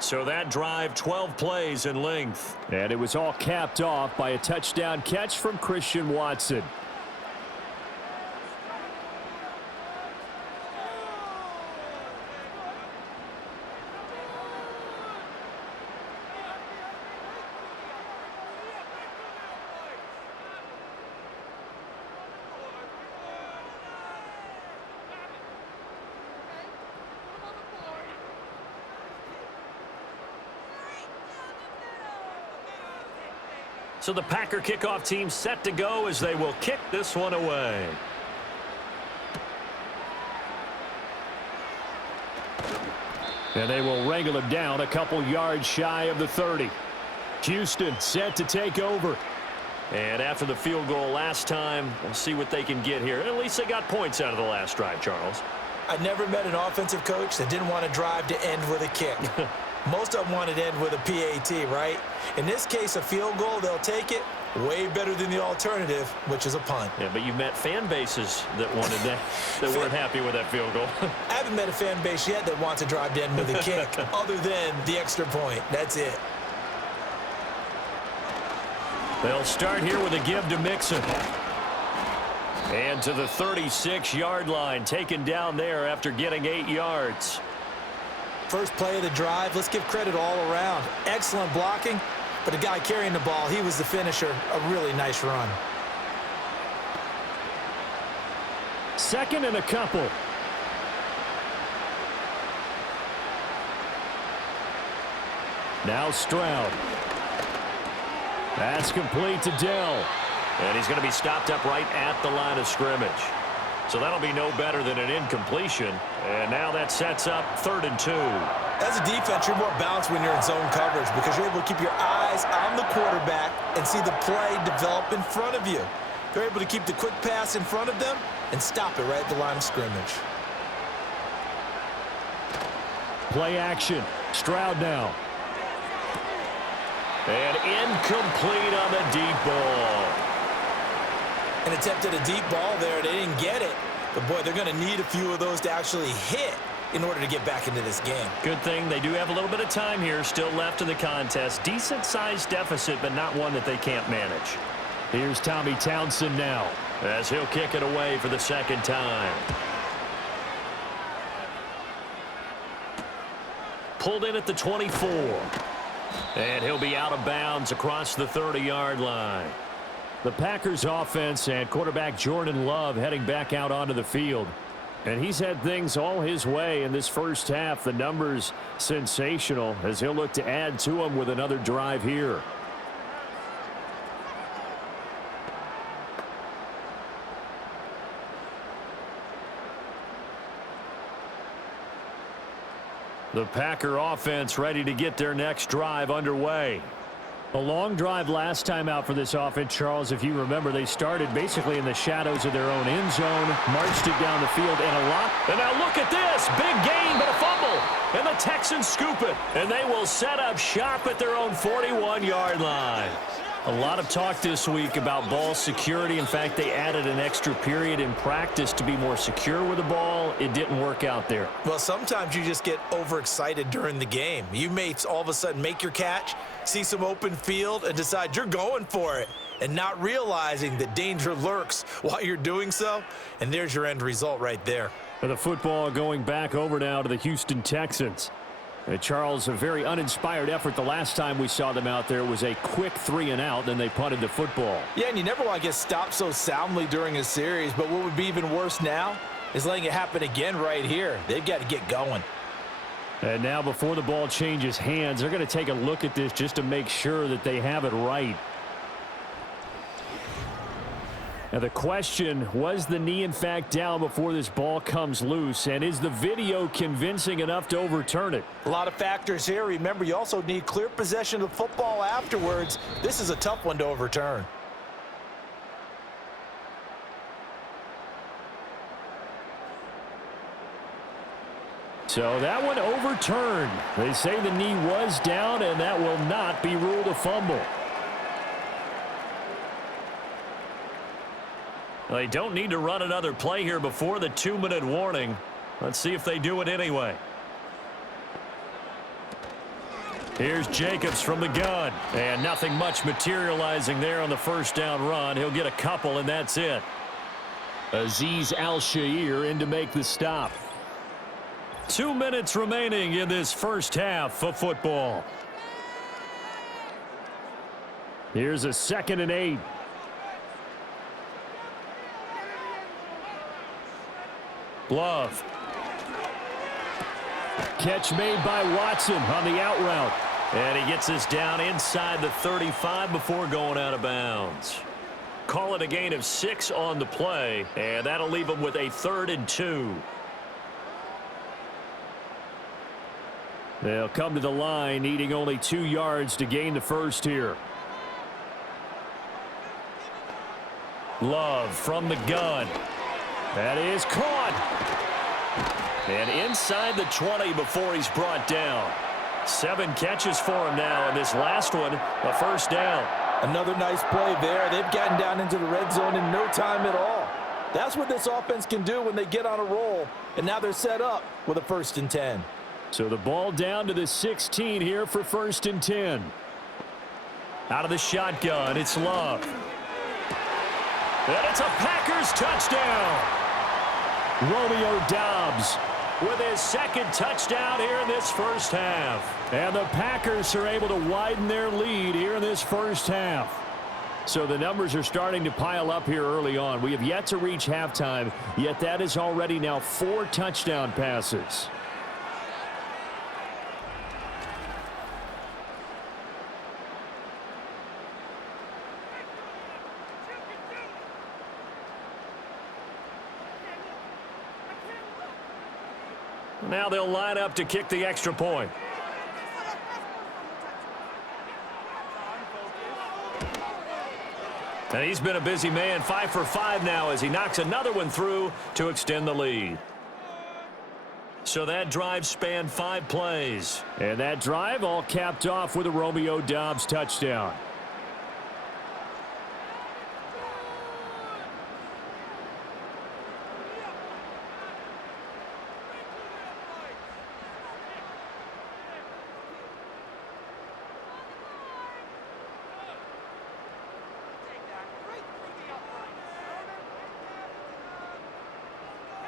So that drive, 12 plays in length. And it was all capped off by a touchdown catch from Christian Watson. So the Packer kickoff team set to go as they will kick this one away. And they will wrangle him down a couple yards shy of the 30. Houston set to take over. And after the field goal last time, we'll see what they can get here. At least they got points out of the last drive, Charles. I never met an offensive coach that didn't want to drive to end with a kick. Most of them wanted to end with a PAT, right? In this case, a field goal, they'll take it. Way better than the alternative, which is a punt. Yeah, but you've met fan bases that wanted that, that weren't happy with that field goal. I haven't met a fan base yet that wants to drive to end with a kick, other than the extra point. That's it. They'll start here with a give to Mixon. And to the 36-yard line, taken down there after getting 8 yards. First play of the drive, let's give credit all around. Excellent blocking, but the guy carrying the ball, he was the finisher. A really nice run. Second and a couple. Now Stroud. That's complete to Dell. And he's going to be stopped up right at the line of scrimmage. So that'll be no better than an incompletion. And now that sets up 3rd and 2. As a defense, you're more balanced when you're in zone coverage because you're able to keep your eyes on the quarterback and see the play develop in front of you. You're able to keep the quick pass in front of them and stop it right at the line of scrimmage. Play action. Stroud now. And incomplete on the deep ball. An attempt at a deep ball there. They didn't get it. But, boy, they're going to need a few of those to actually hit in order to get back into this game. Good thing they do have a little bit of time here still left in the contest. Decent-sized deficit, but not one that they can't manage. Here's Tommy Townsend now as he'll kick it away for the second time. Pulled in at the 24. And he'll be out of bounds across the 30-yard line. The Packers offense and quarterback Jordan Love heading back out onto the field. And he's had things all his way in this first half. The numbers sensational as he'll look to add to them with another drive here. The Packer offense ready to get their next drive underway. A long drive last time out for this offense, Charles. If you remember, they started basically in the shadows of their own end zone, marched it down the field, and a lot. And now look at this. Big gain, but a fumble. And the Texans scoop it. And they will set up shop at their own 41-yard line. A lot of talk this week about ball security. In fact, they added an extra period in practice to be more secure with the ball. It didn't work out there. Well, sometimes you just get overexcited during the game. You may all of a sudden make your catch, see some open field, and decide you're going for it, and not realizing that danger lurks while you're doing so. And there's your end result right there. For the football going back over now to the Houston Texans. Charles, a very uninspired effort the last time we saw them out there. It was a quick 3-and-out, then they punted the football. Yeah, and you never want to get stopped so soundly during a series, but what would be even worse now is letting it happen again right here. They've got to get going. And now before the ball changes hands, they're going to take a look at this just to make sure that they have it right. Now the question, was the knee in fact down before this ball comes loose? And is the video convincing enough to overturn it? A lot of factors here. Remember, you also need clear possession of the football afterwards. This is a tough one to overturn. So that one overturned. They say the knee was down, and that will not be ruled a fumble. They don't need to run another play here before the 2-minute warning. Let's see if they do it anyway. Here's Jacobs from the gun. And nothing much materializing there on the first down run. He'll get a couple, and that's it. Azeez Al-Shaair in to make the stop. 2 minutes remaining in this first half of football. Here's a 2nd and 8. Love. Catch made by Watson on the out route. And he gets this down inside the 35 before going out of bounds. Call it a gain of 6 on the play, and that'll leave him with a 3rd and 2. They'll come to the line, needing only 2 yards to gain the first here. Love from the gun. That is caught. And inside the 20 before he's brought down. 7 catches for him now, and this last one, a first down. Another nice play there. They've gotten down into the red zone in no time at all. That's what this offense can do when they get on a roll, and now they're set up with a 1st and 10. So the ball down to the 16 here for 1st and 10. Out of the shotgun, it's Love. And it's a Packers touchdown. Romeo Doubs with his 2nd touchdown here in this first half. And the Packers are able to widen their lead here in this first half. So the numbers are starting to pile up here early on. We have yet to reach halftime, yet that is already now 4 touchdown passes. Now they'll line up to kick the extra point. And he's been a busy man, 5 for 5 now as he knocks another one through to extend the lead. So that drive spanned 5 plays. And that drive all capped off with a Romeo Doubs touchdown.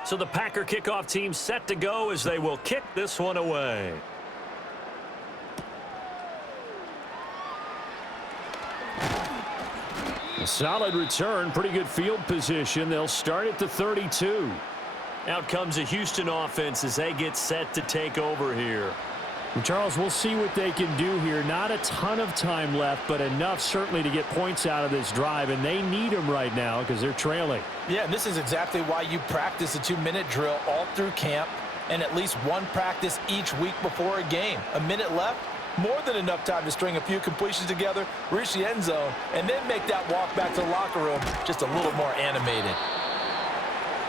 So the Packer kickoff team set to go as they will kick this one away. A solid return, pretty good field position. They'll start at the 32. Out comes a Houston offense as they get set to take over here. Charles, we'll see what they can do here. Not a ton of time left, but enough certainly to get points out of this drive, and they need them right now because they're trailing. Yeah, and this is exactly why you practice a 2-minute drill all through camp and at least one practice each week before a game. A minute left, more than enough time to string a few completions together, reach the end zone, and then make that walk back to the locker room just a little more animated.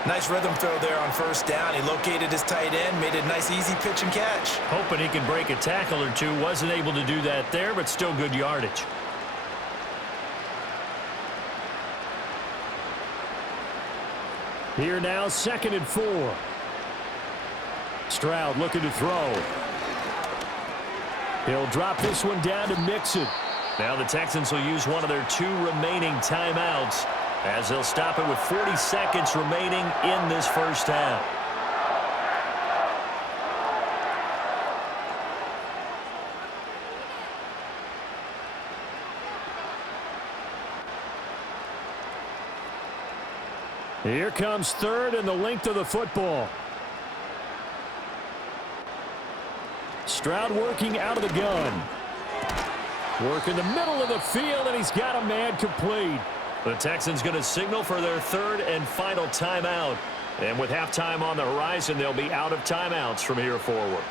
Nice rhythm throw there on 1st down. He located his tight end, made a nice easy pitch and catch. Hoping he can break a tackle or two. Wasn't able to do that there, but still good yardage. Here now, 2nd and 4. Stroud looking to throw. He'll drop this one down to Mixon. Now the Texans will use one of their 2 remaining timeouts as they'll stop it with 40 seconds remaining in this first half. Here comes 3rd and the length of the football. Stroud working out of the gun. Work in the middle of the field, and he's got a man complete. The Texans going to signal for their third and final timeout. And with halftime on the horizon, they'll be out of timeouts from here forward.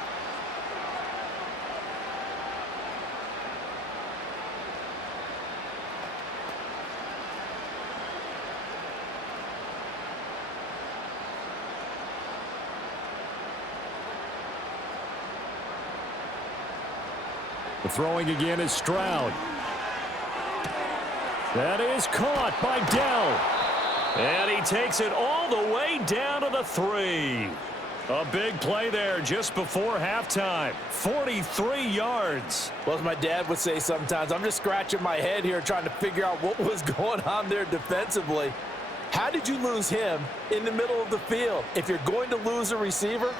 The throwing again is Stroud. That is caught by Dell. And he takes it all the way down to the 3. A big play there just before halftime. 43 yards. Well, as my dad would say sometimes, I'm just scratching my head here trying to figure out what was going on there defensively. How did you lose him in the middle of the field? If you're going to lose a receiver,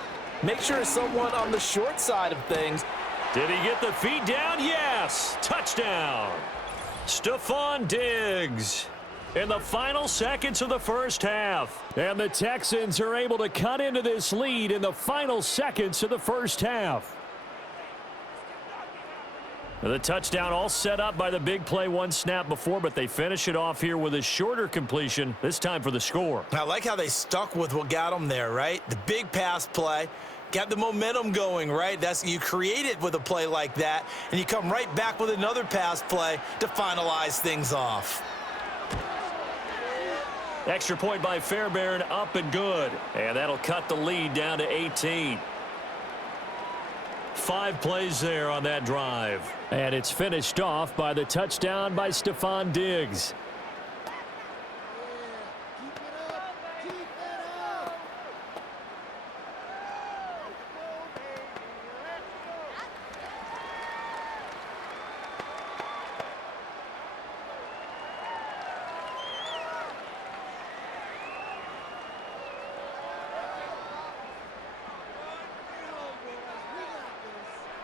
make sure it's someone on the short side of things. Did he get the feet down? Yes. Touchdown. Stephon Diggs in the final seconds of the first half. And the Texans are able to cut into this lead in the final seconds of the first half. The touchdown all set up by the big play one snap before, but they finish it off here with a shorter completion, this time for the score. I like how they stuck with what got them there, right? The big pass play. Got the momentum going, right? You create it with a play like that, and you come right back with another pass play to finalize things off. Extra point by Fairbairn, up and good. And that'll cut the lead down to 18. 5 plays there on that drive. And it's finished off by the touchdown by Stephon Diggs.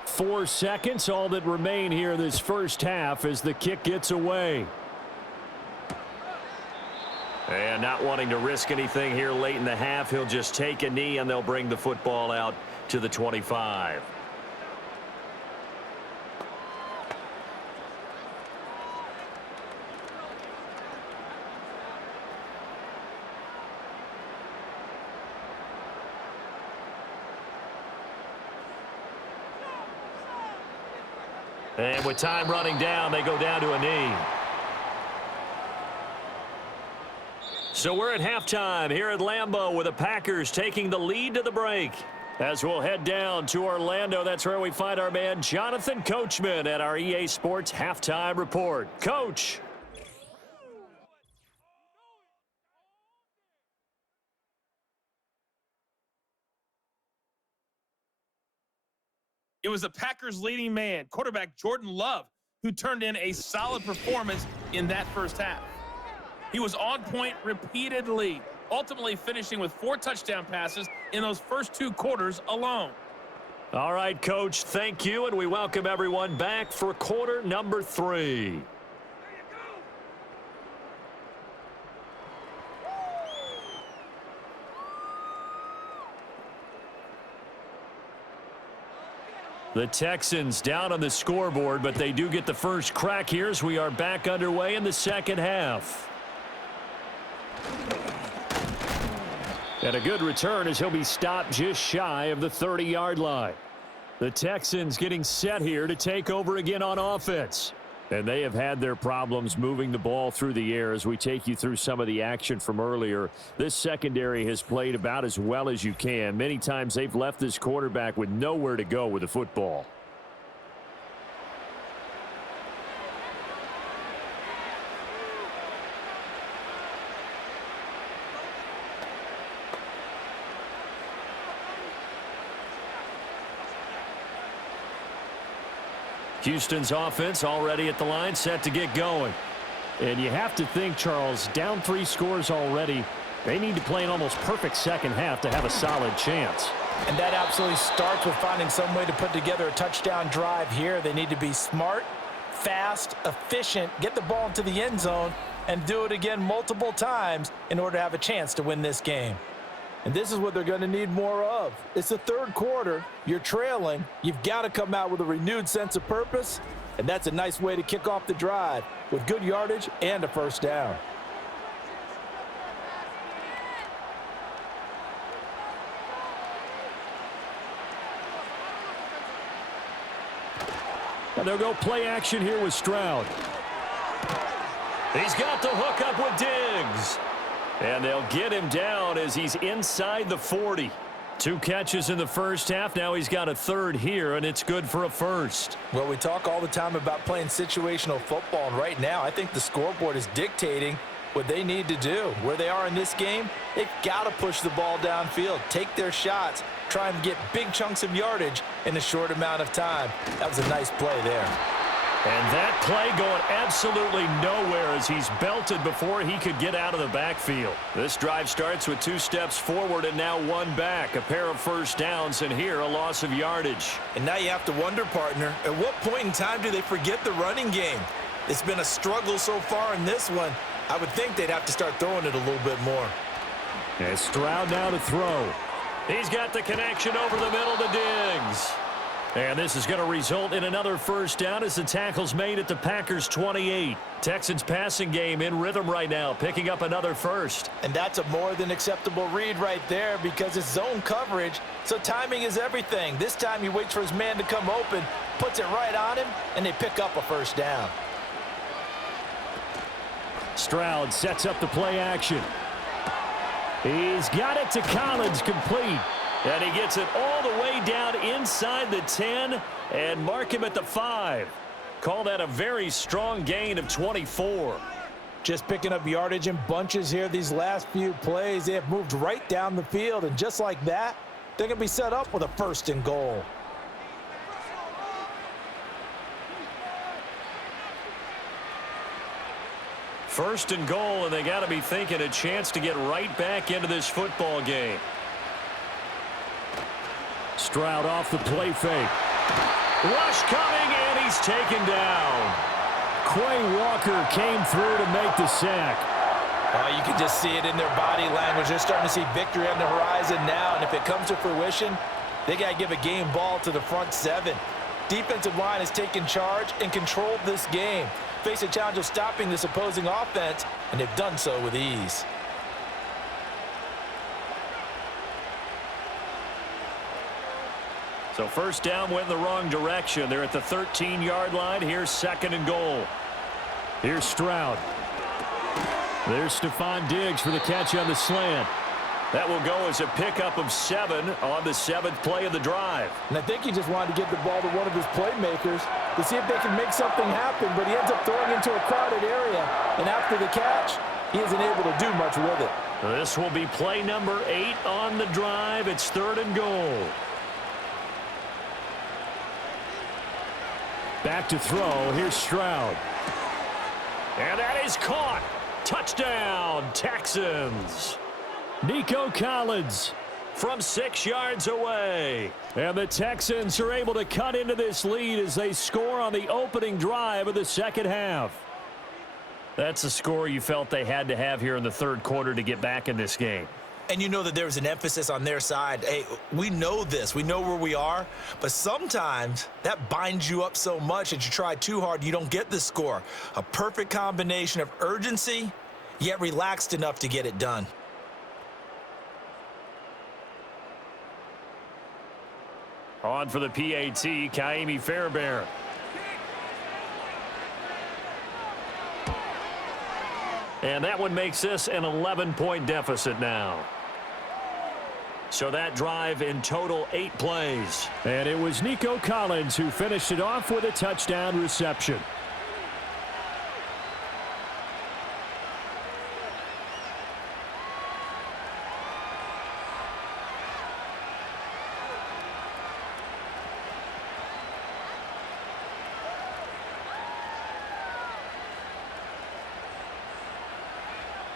Four seconds, all that remain here this first half as the kick gets away. And not wanting to risk anything here late in the half, he'll just take a knee and they'll bring the football out to the 25. And with time running down, they go down to a knee. So we're at halftime here at Lambeau with the Packers taking the lead to the break. As we'll head down to Orlando, that's where we find our man Jonathan Coachman at our EA Sports Halftime Report. Coach. It was the Packers' leading man, quarterback Jordan Love, who turned in a solid performance in that first half. He was on point repeatedly, ultimately finishing with 4 touchdown passes in those first 2 quarters alone. All right, Coach, thank you, and we welcome everyone back for quarter number 3. The Texans down on the scoreboard, but they do get the first crack here as we are back underway in the second half. And a good return as he'll be stopped just shy of the 30-yard line. The Texans getting set here to take over again on offense. And they have had their problems moving the ball through the air as we take you through some of the action from earlier. This secondary has played about as well as you can. Many times they've left this quarterback with nowhere to go with the football. Houston's offense already at the line, set to get going. And you have to think, Charles, down 3 scores already. They need to play an almost perfect second half to have a solid chance. And that absolutely starts with finding some way to put together a touchdown drive here. They need to be smart, fast, efficient, get the ball into the end zone, and do it again multiple times in order to have a chance to win this game. And this is what they're going to need more of. It's the third quarter. You're trailing. You've got to come out with a renewed sense of purpose. And that's a nice way to kick off the drive with good yardage and a first down. And they'll go play action here with Stroud. He's got the hook up with Diggs. And they'll get him down as he's inside the 40. 2 catches in the first half. Now he's got a third here, and it's good for a first. Well, we talk all the time about playing situational football, and right now I think the scoreboard is dictating what they need to do. Where they are in this game, they've got to push the ball downfield, take their shots, try and get big chunks of yardage in a short amount of time. That was a nice play there. And that play going absolutely nowhere as he's belted before he could get out of the backfield. This drive starts with 2 steps forward and now 1 back. A pair of first downs, and here a loss of yardage. And now you have to wonder, partner, at what point in time do they forget the running game? It's been a struggle so far in this one. I would think they'd have to start throwing it a little bit more. And Stroud now to throw. He's got the connection over the middle to Diggs. And this is going to result in another first down as the tackle's made at the Packers' 28. Texans passing game in rhythm right now, picking up another first. And that's a more than acceptable read right there because it's zone coverage, so timing is everything. This time he waits for his man to come open, puts it right on him, and they pick up a first down. Stroud sets up the play action. He's got it to Collins, complete. And he gets it all the way down inside the 10 and mark him at the 5. Call that a very strong gain of 24. Just picking up yardage in bunches here these last few plays. They have moved right down the field, and just like that, they're going to be set up with a 1st and goal. First and goal, and they got to be thinking a chance to get right back into this football game. Stroud off the play fake. Rush coming, and he's taken down. Quay Walker came through to make the sack. You can just see it in their body language. They're starting to see victory on the horizon now, and if it comes to fruition, they got to give a game ball to the front 7. Defensive line has taken charge and controlled this game. Face a challenge of stopping this opposing offense, and they've done so with ease. So first down went in the wrong direction. They're at the 13-yard line. Here's 2nd and goal. Here's Stroud. There's Stephon Diggs for the catch on the slant. That will go as a pickup of 7 on the 7th play of the drive. And I think he just wanted to get the ball to one of his playmakers to see if they can make something happen, but he ends up throwing into a crowded area. And after the catch, he isn't able to do much with it. This will be play number 8 on the drive. It's 3rd and goal. Back to throw. Here's Stroud. And that is caught. Touchdown, Texans. Nico Collins from 6 yards away. And the Texans are able to cut into this lead as they score on the opening drive of the second half. That's a score you felt they had to have here in the 3rd quarter to get back in this game. And you know that there was an emphasis on their side. Hey, we know this. We know where we are. But sometimes that binds you up so much that you try too hard, you don't get the score. A perfect combination of urgency, yet relaxed enough to get it done. On for the PAT, Kaimi Fairbairn. And that one makes this an 11-point deficit now. So that drive in total 8 plays. And it was Nico Collins who finished it off with a touchdown reception.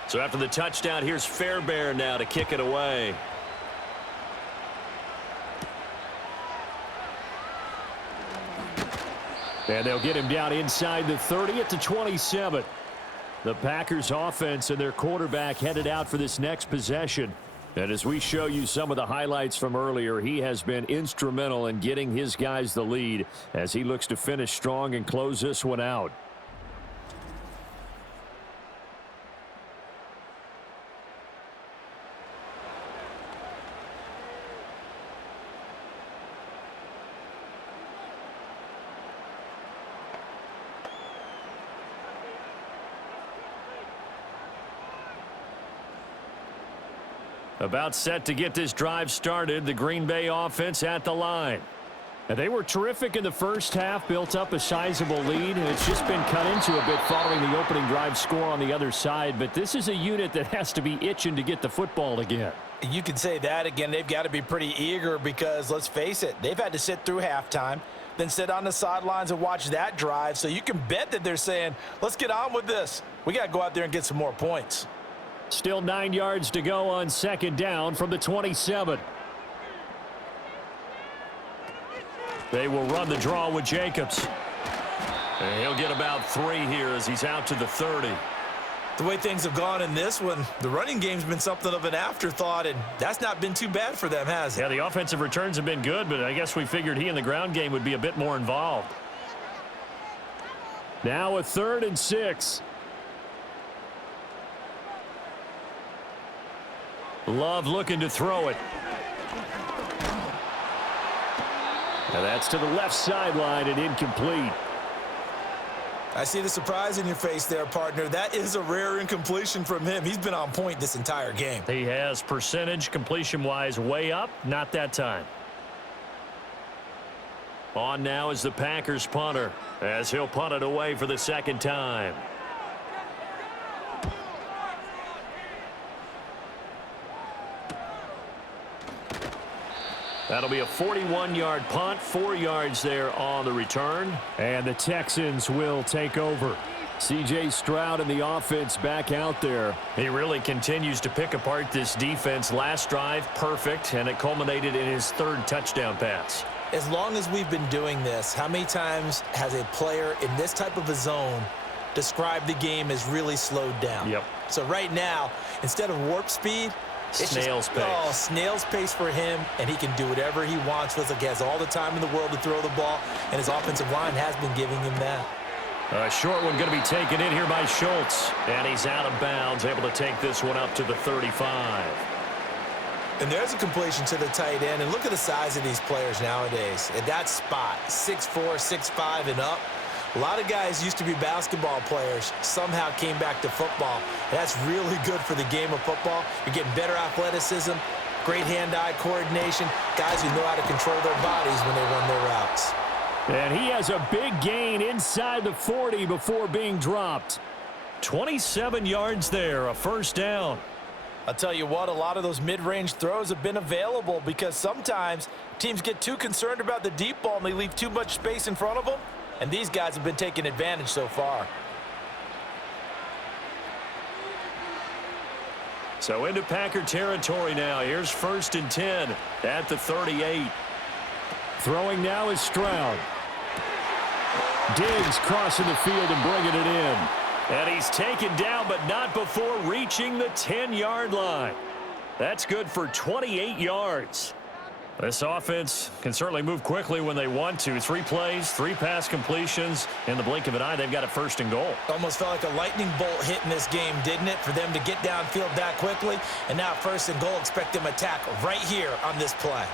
So after the touchdown, here's Fairbairn now to kick it away. And they'll get him down inside the 30 at the 27. The Packers offense and their quarterback headed out for this next possession. And as we show you some of the highlights from earlier, he has been instrumental in getting his guys the lead as he looks to finish strong and close this one out. About set to get this drive started, the Green Bay offense at the line. And they were terrific in the first half, built up a sizable lead, and it's just been cut into a bit following the opening drive score on the other side. But this is a unit that has to be itching to get the football again. You can say that again. They've got to be pretty eager because, let's face it, they've had to sit through halftime, then sit on the sidelines and watch that drive. So you can bet that they're saying, let's get on with this. We got to go out there and get some more points. Still 9 yards to go on second down from the 27. They will run the draw with Jacobs. And he'll get about 3 here as he's out to the 30. The way things have gone in this one, the running game's been something of an afterthought, and that's not been too bad for them, has it? Yeah, the offensive returns have been good, but I guess we figured he in the ground game would be a bit more involved. Now a 3rd and 6. Love looking to throw it. And that's to the left sideline and incomplete. I see the surprise in your face there, partner. That is a rare incompletion from him. He's been on point this entire game. He has percentage completion-wise way up, not that time. On now is the Packers punter as he'll punt it away for the second time. That'll be a 41-yard punt, 4 yards there on the return. And the Texans will take over. C.J. Stroud and the offense back out there. He really continues to pick apart this defense. Last drive, perfect, and it culminated in his 3rd touchdown pass. As long as we've been doing this, how many times has a player in this type of a zone described the game as really slowed down? Yep. So right now, instead of warp speed, it's snail's pace. Oh, snail's pace for him, and he can do whatever he wants. Feels like he has all the time in the world to throw the ball, and his offensive line has been giving him that. A short one going to be taken in here by Schultz, and he's out of bounds, able to take this one up to the 35. And there's a completion to the tight end, and look at the size of these players nowadays. At that spot, 6'4", 6'5", and up. A lot of guys used to be basketball players, somehow came back to football. And that's really good for the game of football. You're getting better athleticism, great hand-eye coordination, guys who know how to control their bodies when they run their routes. And he has a big gain inside the 40 before being dropped. 27 yards there, a first down. I'll tell you what, a lot of those mid-range throws have been available because sometimes teams get too concerned about the deep ball and they leave too much space in front of them. And these guys have been taking advantage so far. So into Packer territory now. Here's 1st and 10 at the 38. Throwing now is Stroud. Diggs crossing the field and bringing it in. And he's taken down, but not before reaching the 10-yard line. That's good for 28 yards. This offense can certainly move quickly when they want to. 3 plays, 3 pass completions. In the blink of an eye, they've got a 1st and goal. Almost felt like a lightning bolt hit in this game, didn't it? For them to get downfield that quickly. And now 1st and goal, expect them to tackle right here on this play.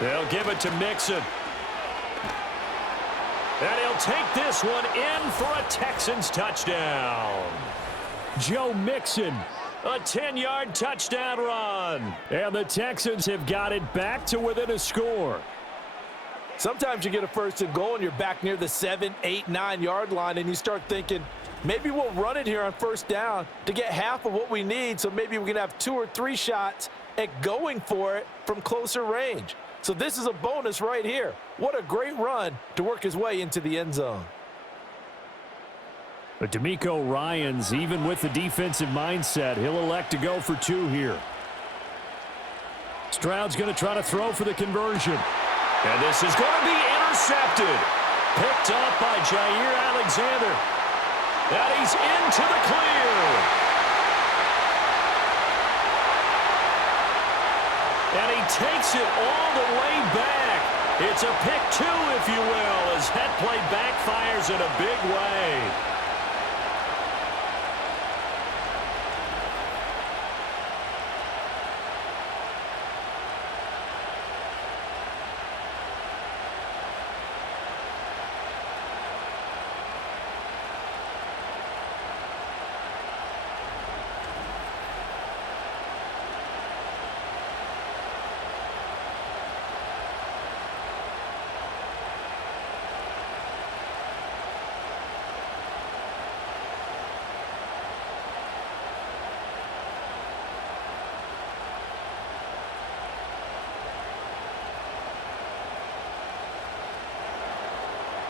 They'll give it to Mixon. And he'll take this one in for a Texans touchdown. Joe Mixon. A 10-yard touchdown run. And the Texans have got it back to within a score. Sometimes you get a 1st and goal and you're back near the 7, 8, 9-yard line and you start thinking, maybe we'll run it here on 1st down to get half of what we need, so maybe we can have 2 or 3 shots at going for it from closer range. So this is a bonus right here. What a great run to work his way into the end zone. But D'Amico Ryans, even with the defensive mindset, he'll elect to go for 2 here. Stroud's going to try to throw for the conversion. And this is going to be intercepted. Picked up by Jair Alexander. And he's into the clear. takes it all the way back. It's a pick two, if you will, as that play backfires in a big way.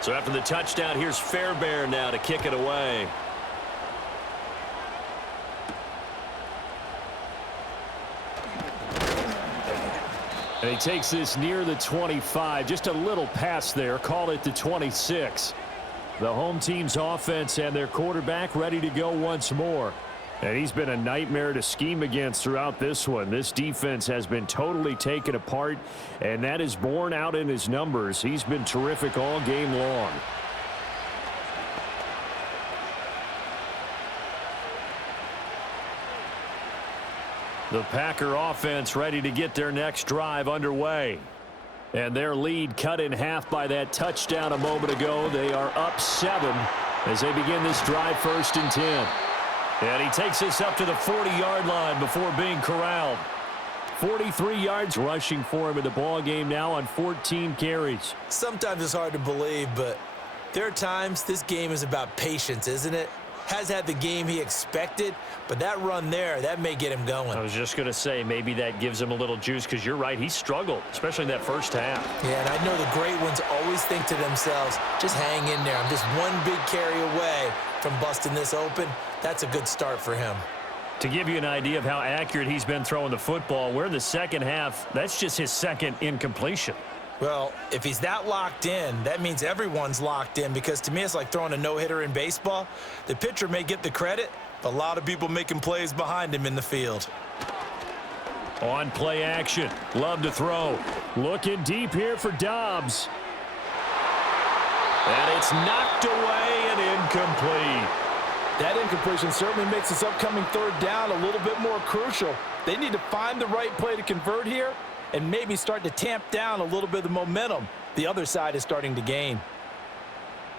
So after the touchdown, here's Fairbairn now to kick it away. And he takes this near the 25. Just a little pass there. Call it the 26. The home team's offense and their quarterback ready to go once more. And he's been a nightmare to scheme against throughout this one. This defense has been totally taken apart, and that is borne out in his numbers. He's been terrific all game long. The Packer offense ready to get their next drive underway. And their lead cut in half by that touchdown a moment ago. They are up 7 as they begin this drive 1st and 10. And he takes this up to the 40-yard line before being corralled. 43 yards rushing for him in the ball game now on 14 carries. Sometimes it's hard to believe, but there are times this game is about patience, isn't it? Has had the game he expected, but that run there, that may get him going. I was just going to say, maybe that gives him a little juice, because you're right, he struggled, especially in that first half. Yeah, and I know the great ones always think to themselves, just hang in there. I'm just one big carry away from busting this open. That's a good start for him. To give you an idea of how accurate he's been throwing the football, we're in the second half. That's just his second incompletion. Well, if he's that locked in, that means everyone's locked in, because to me it's like throwing a no-hitter in baseball. The pitcher may get the credit, but a lot of people making plays behind him in the field. On play action. Love to throw. Looking deep here for Dobbs. And it's knocked away and incomplete. That incompletion certainly makes this upcoming 3rd down a little bit more crucial. They need to find the right play to convert here and maybe start to tamp down a little bit of the momentum the other side is starting to gain.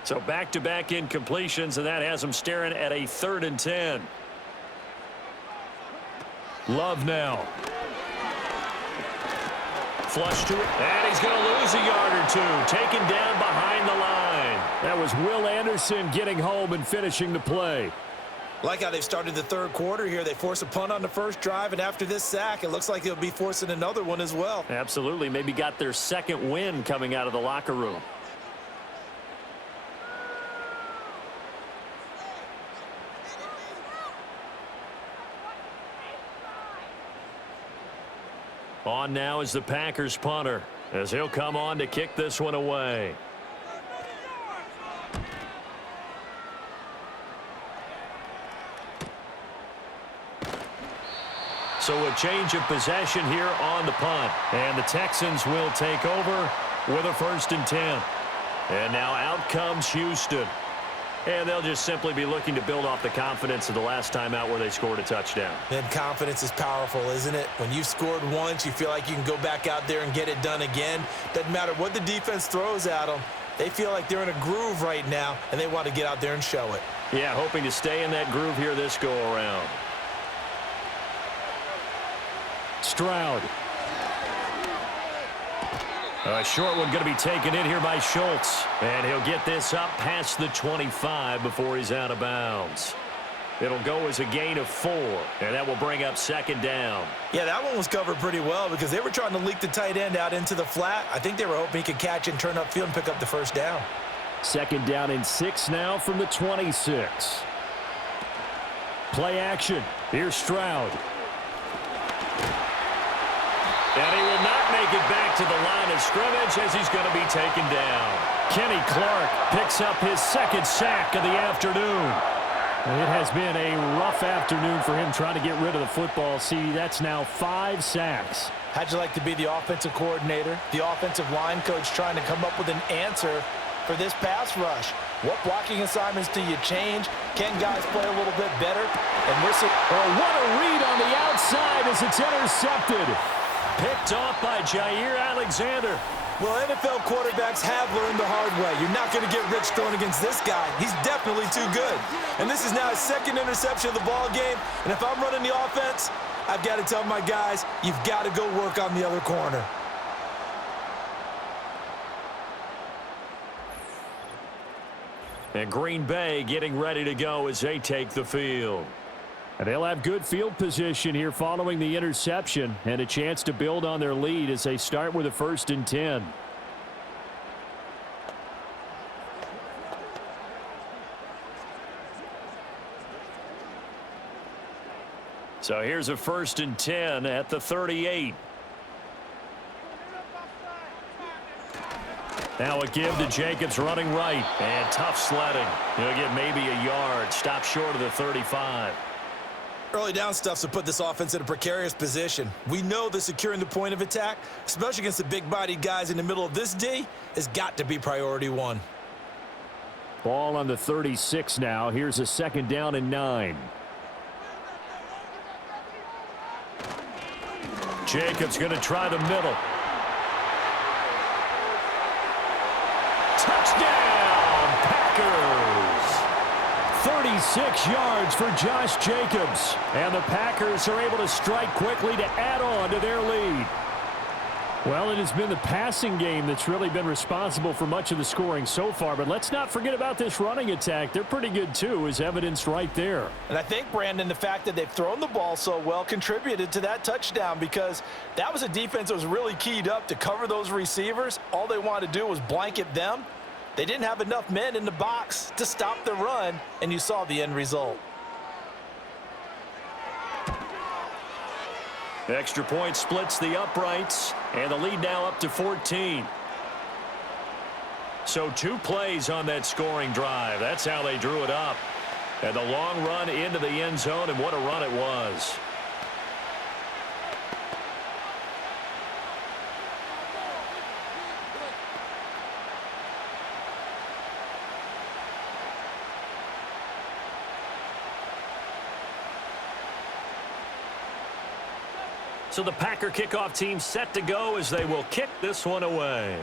So back-to-back incompletions, and that has them staring at a 3rd and 10. Love now. Flush to it, and he's going to lose a yard or two. Taken down behind the line. That was Will Anderson getting home and finishing the play. Like how they've started the 3rd quarter here. They force a punt on the first drive, and after this sack, it looks like they'll be forcing another one as well. Absolutely. Maybe got their 2nd win coming out of the locker room. On now is the Packers punter, as he'll come on to kick this one away. So a change of possession here on the punt. And the Texans will take over with a 1st and 10. And now out comes Houston. And they'll just simply be looking to build off the confidence of the last time out where they scored a touchdown. Then confidence is powerful, isn't it? When you've scored once, you feel like you can go back out there and get it done again. Doesn't matter what the defense throws at them. They feel like they're in a groove right now, and they want to get out there and show it. Yeah, hoping to stay in that groove here this go-around. Stroud. A short one going to be taken in here by Schultz. And he'll get this up past the 25 before he's out of bounds. It'll go as a gain of 4, and that will bring up 2nd down. Yeah, that one was covered pretty well because they were trying to leak the tight end out into the flat. I think they were hoping he could catch and turn upfield and pick up the 1st down. 2nd down and 6 now from the 26. Play action. Here's Stroud. And he will not make it back to the line of scrimmage as he's going to be taken down. Kenny Clark picks up his 2nd sack of the afternoon. It has been a rough afternoon for him trying to get rid of the football. See, that's now 5 sacks. How'd you like to be the offensive coordinator, the offensive line coach trying to come up with an answer for this pass rush? What blocking assignments do you change? Can guys play a little bit better? And we're seeing... Oh, what a read on the outside as it's intercepted. Picked off by Jair Alexander. Well, NFL quarterbacks have learned the hard way. You're not going to get rich throwing against this guy. He's definitely too good. And this is now his second interception of the ball game. And if I'm running the offense, I've got to tell my guys, you've got to go work on the other corner. And Green Bay getting ready to go as they take the field. And they'll have good field position here following the interception and a chance to build on their lead as they start with a 1st and 10. So here's a 1st and 10 at the 38. Now a give to Jacobs running right. And tough sledding. He'll get maybe a yard. Stop short of the 35. Early down stuff's to put this offense in a precarious position. We know that securing the point of attack, especially against the big-bodied guys in the middle of this D, has got to be priority 1. Ball on the 36 now. Here's a 2nd down and 9. Jacobs going to try the middle. Touchdown, Packers! 36 yards for Josh Jacobs. And the Packers are able to strike quickly to add on to their lead. Well, it has been the passing game that's really been responsible for much of the scoring so far. But let's not forget about this running attack. They're pretty good, too, as evidenced right there. And I think, Brandon, the fact that they've thrown the ball so well contributed to that touchdown because that was a defense that was really keyed up to cover those receivers. All they wanted to do was blanket them. They didn't have enough men in the box to stop the run, and you saw the end result. Extra point splits the uprights, and the lead now up to 14. So 2 plays on that scoring drive. That's how they drew it up. And the long run into the end zone, and what a run it was. So the Packer kickoff team set to go as they will kick this one away.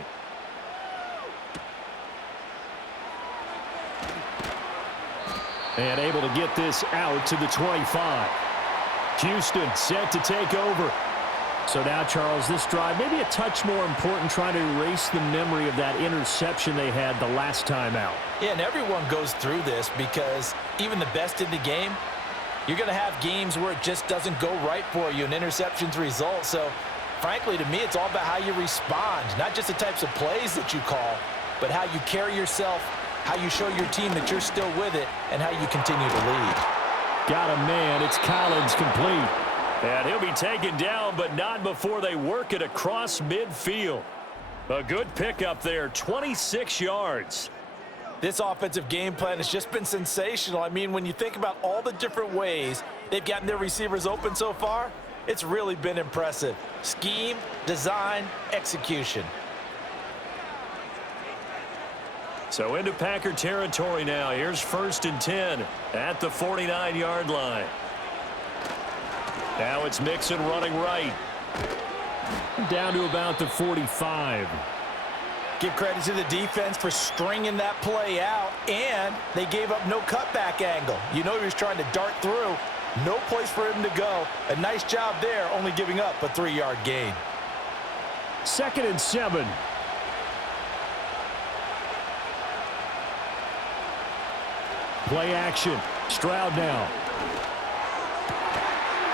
And able to get this out to the 25. Houston set to take over. So now, Charles, this drive maybe a touch more important, trying to erase the memory of that interception they had the last time out. Yeah, and everyone goes through this because even the best in the game, you're going to have games where it just doesn't go right for you, and interceptions result. So, frankly, to me, it's all about how you respond, not just the types of plays that you call, but how you carry yourself, how you show your team that you're still with it, and how you continue to lead. Got a man. It's Collins complete. And he'll be taken down, but not before they work it across midfield. A good pickup there, 26 yards. This offensive game plan has just been sensational. I mean, when you think about all the different ways they've gotten their receivers open so far, it's really been impressive. Scheme, design, execution. So into Packer territory now. Here's 1st and 10 at the 49-yard line. Now it's Mixon running right. Down to about the 45. Give credit to the defense for stringing that play out, and they gave up no cutback angle. You know he was trying to dart through. No place for him to go. A nice job there, only giving up a 3-yard gain. 2nd and 7. Play action. Stroud now.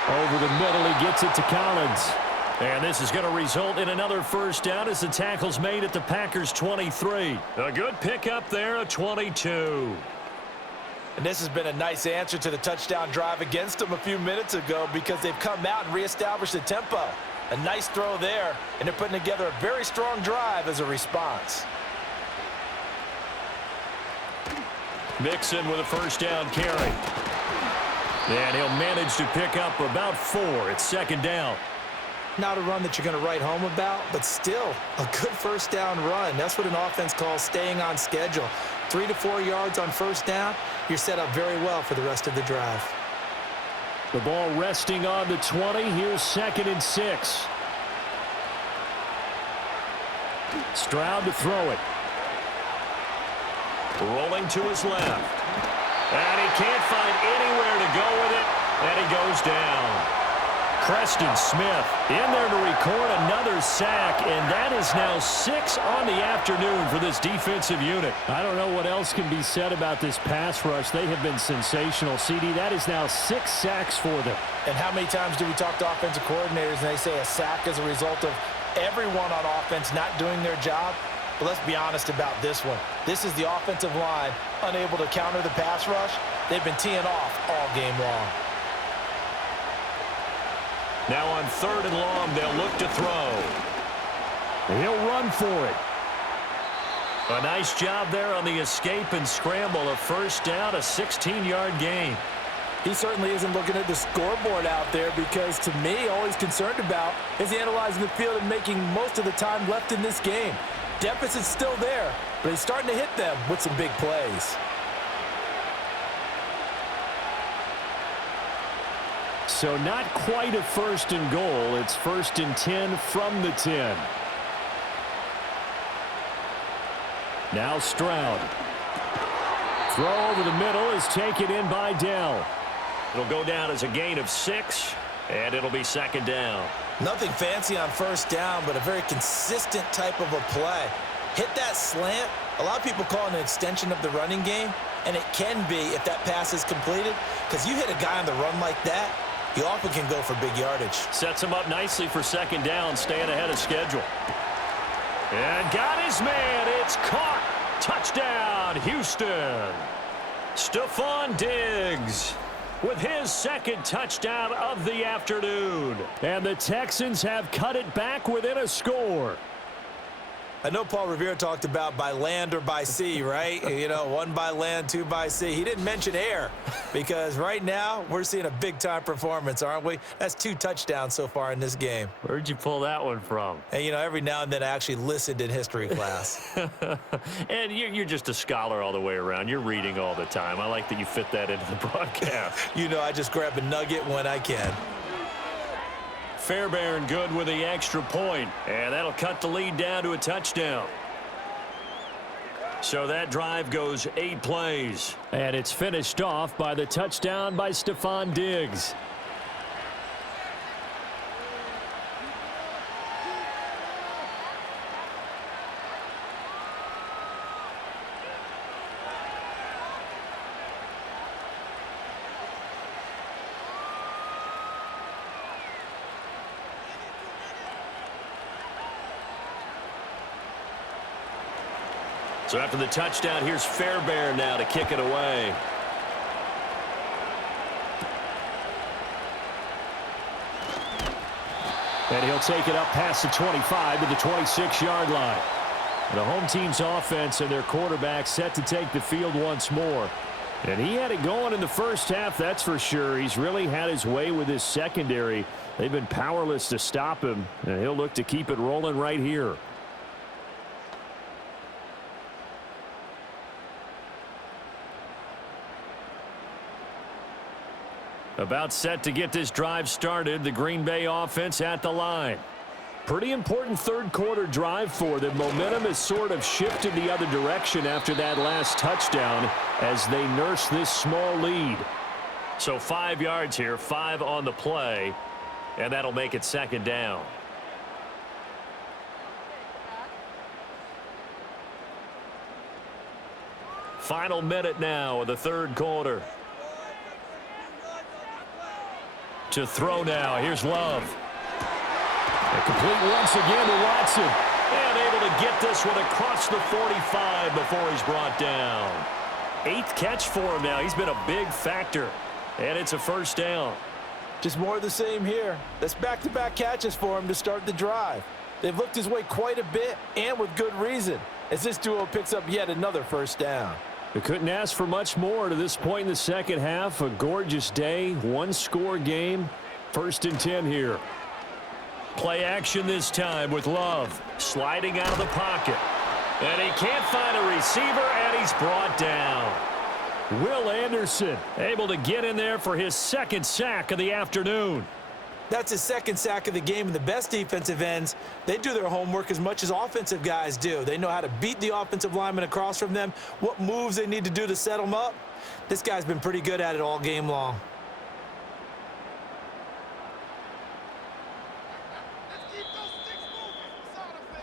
Over the middle, he gets it to Collins. And this is going to result in another 1st down as the tackle's made at the Packers' 23. A good pickup there, a 22. And this has been a nice answer to the touchdown drive against them a few minutes ago because they've come out and reestablished the tempo. A nice throw there, and they're putting together a very strong drive as a response. Mixon with a first down carry. And he'll manage to pick up about 4. It's second down. Not a run that you're going to write home about, but still a good first down run. That's what an offense calls staying on schedule. 3 to 4 yards on first down, you're set up very well for the rest of the drive. The ball resting on the 20. Here's 2nd and 6. Stroud to throw it. Rolling to his left. And he can't find anywhere to go with it, and he goes down. Preston Smith in there to record another sack, and that is now 6 on the afternoon for this defensive unit. I don't know what else can be said about this pass rush. They have been sensational. CD, that is now 6 sacks for them. And how many times do we talk to offensive coordinators and they say a sack is a result of everyone on offense not doing their job? But let's be honest about this one. This is the offensive line unable to counter the pass rush. They've been teeing off all game long. Now on 3rd and long, they'll look to throw. He'll run for it. A nice job there on the escape and scramble. A first down, a 16-yard gain. He certainly isn't looking at the scoreboard out there because, to me, all he's concerned about is analyzing the field and making most of the time left in this game. Deficit's still there, but he's starting to hit them with some big plays. So not quite a 1st and goal. It's 1st and 10 from the 10. Now Stroud. Throw over the middle is taken in by Dell. It'll go down as a gain of 6, and it'll be 2nd down. Nothing fancy on first down, but a very consistent type of a play. Hit that slant. A lot of people call it an extension of the running game, and it can be if that pass is completed, because you hit a guy on the run like that, you often can go for big yardage. Sets him up nicely for 2nd down, staying ahead of schedule. And got his man. It's caught. Touchdown, Houston. Stephon Diggs with his 2nd touchdown of the afternoon. And the Texans have cut it back within a score. I know Paul Revere talked about by land or by sea, right? You know, 1 by land, 2 by sea. He didn't mention air because right now we're seeing a big-time performance, aren't we? That's 2 touchdowns so far in this game. Where'd you pull that one from? And, you know, every now and then I actually listened in history class. And you're just a scholar all the way around. You're reading all the time. I like that you fit that into the broadcast. You know, I just grab a nugget when I can. Fairbairn good with the extra point, and that'll cut the lead down to a touchdown. So that drive goes 8 plays. And it's finished off by the touchdown by Stephon Diggs. So after the touchdown, here's Fairbairn now to kick it away. And he'll take it up past the 25 to the 26-yard line. The home team's offense and their quarterback set to take the field once more. And he had it going in the first half, that's for sure. He's really had his way with his secondary. They've been powerless to stop him, and he'll look to keep it rolling right here. About set to get this drive started. The Green Bay offense at the line. Pretty important 3rd quarter drive for them. Momentum has sort of shifted the other direction after that last touchdown as they nurse this small lead. So 5 yards here, 5 on the play, and that'll make it 2nd down. Final minute now of the 3rd quarter. To throw now. Here's Love. A complete once again to Watson. And able to get this one across the 45 before he's brought down. 8th catch for him now. He's been a big factor. And it's a first down. Just more of the same here. That's back-to-back catches for him to start the drive. They've looked his way quite a bit, and with good reason, as this duo picks up yet another first down. We couldn't ask for much more to this point in the second half. A gorgeous day, one-score game. 1st and 10 here. Play action this time with Love. Sliding out of the pocket. And he can't find a receiver, and he's brought down. Will Anderson able to get in there for his 2nd sack of the afternoon. That's his 2nd sack of the game, and the best defensive ends, they do their homework as much as offensive guys do. They know how to beat the offensive lineman across from them, what moves they need to do to set them up. This guy's been pretty good at it all game long.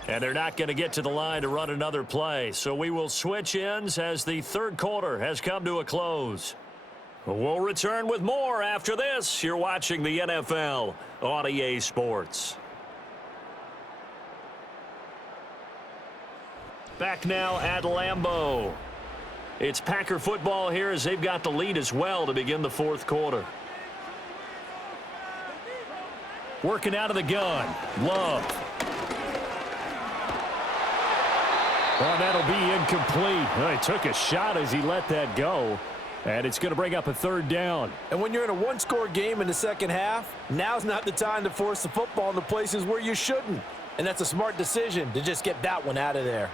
And they're not going to get to the line to run another play. So we will switch ends as the 3rd quarter has come to a close. We'll return with more after this. You're watching the NFL on EA Sports. Back now at Lambeau. It's Packer football here as they've got the lead as well to begin the 4th quarter. Working out of the gun. Love. Well, that'll be incomplete. Well, he took a shot as he let that go. And it's going to bring up a 3rd down. And when you're in a one-score game in the second half, now's not the time to force the football in the places where you shouldn't. And that's a smart decision to just get that one out of there.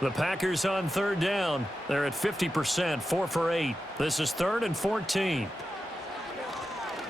The Packers on 3rd down. They're at 50%, 4 for 8. This is 3rd and 14.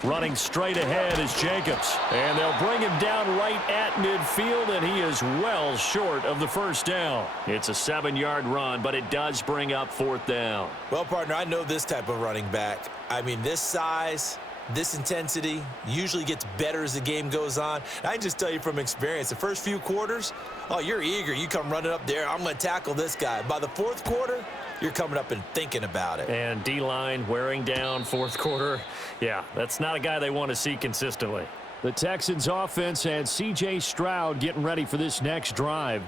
Running straight ahead is Jacobs. And they'll bring him down right at midfield, and he is well short of the 1st down. It's a 7-yard run, but it does bring up 4th down. Well, partner, I know this type of running back. I mean, this size, this intensity usually gets better as the game goes on. I can just tell you from experience, the first few quarters, oh, you're eager. You come running up there, I'm going to tackle this guy. By the 4th quarter, you're coming up and thinking about it. And D-line wearing down 4th quarter. Yeah, that's not a guy they want to see consistently. The Texans offense and C.J. Stroud getting ready for this next drive.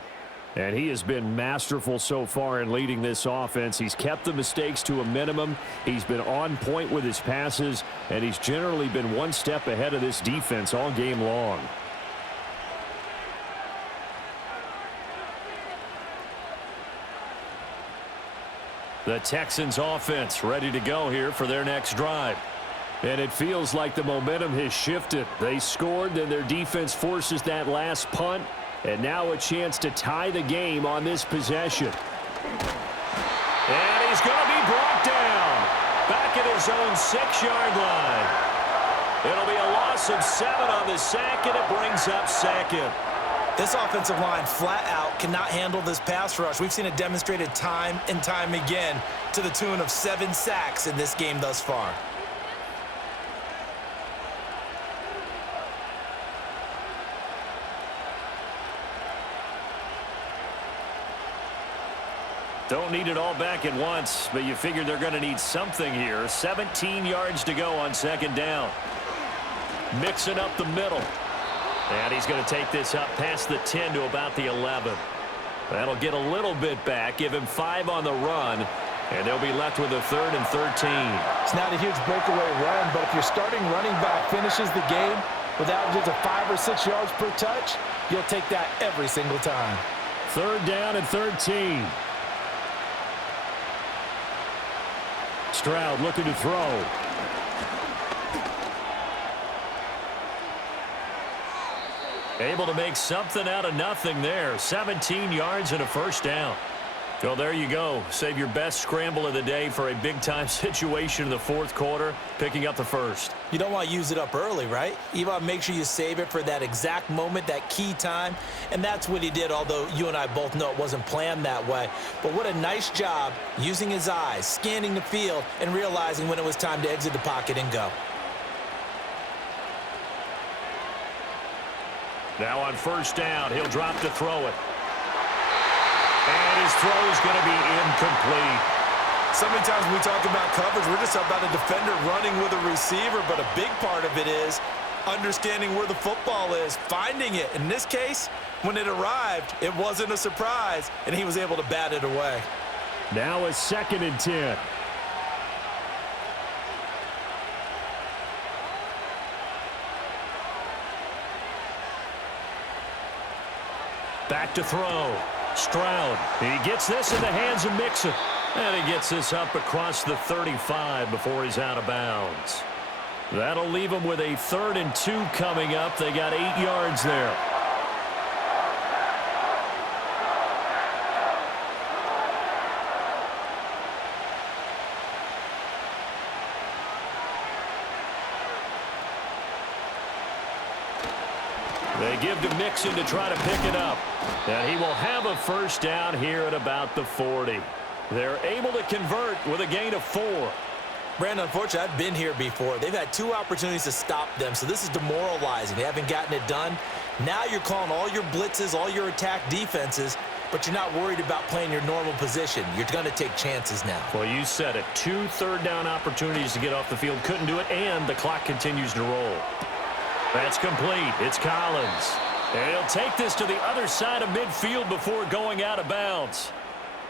And he has been masterful so far in leading this offense. He's kept the mistakes to a minimum. He's been on point with his passes. And he's generally been one step ahead of this defense all game long. The Texans offense ready to go here for their next drive. And it feels like the momentum has shifted. They scored, then their defense forces that last punt. And now a chance to tie the game on this possession. And he's going to be brought down. Back at his own 6-yard line. It'll be a loss of 7 on the sack, and it brings up 2nd. This offensive line flat out cannot handle this pass rush. We've seen it demonstrated time and time again to the tune of 7 sacks in this game thus far. Don't need it all back at once, but you figure they're going to need something here. 17 yards to go on 2nd down. Mixing up the middle. And he's going to take this up past the 10 to about the 11. That'll get a little bit back, give him 5 on the run, and they'll be left with a 3rd and 13. It's not a huge breakaway run, but if your starting running back finishes the game without just a 5 or 6 yards per touch, you'll take that every single time. 3rd down and 13. Stroud looking to throw. Able to make something out of nothing there. 17 yards and a 1st down. Well, there you go. Save your best scramble of the day for a big-time situation in the 4th quarter, picking up the 1st. You don't want to use it up early, right? You want to make sure you save it for that exact moment, that key time. And that's what he did, although you and I both know it wasn't planned that way. But what a nice job using his eyes, scanning the field, and realizing when it was time to exit the pocket and go. Now on 1st down, he'll drop to throw it. And his throw is going to be incomplete. So many times when we talk about coverage, we're just talking about a defender running with a receiver, but a big part of it is understanding where the football is, finding it. In this case, when it arrived, it wasn't a surprise, and he was able to bat it away. Now a 2nd and 10. Back to throw. Stroud. He gets this in the hands of Mixon. And he gets this up across the 35 before he's out of bounds. That'll leave him with a 3rd and 2 coming up. They got 8 yards there. They give to Mixon to try to pick it up. And he will have a first down here at about the 40. They're able to convert with a gain of 4. Brandon, unfortunately, I've been here before. They've had 2 opportunities to stop them, so this is demoralizing. They haven't gotten it done. Now you're calling all your blitzes, all your attack defenses, but you're not worried about playing your normal position. You're going to take chances now. Well, you said it. 2 third-down opportunities to get off the field. Couldn't do it, and the clock continues to roll. That's complete. It's Collins. And he'll take this to the other side of midfield before going out of bounds.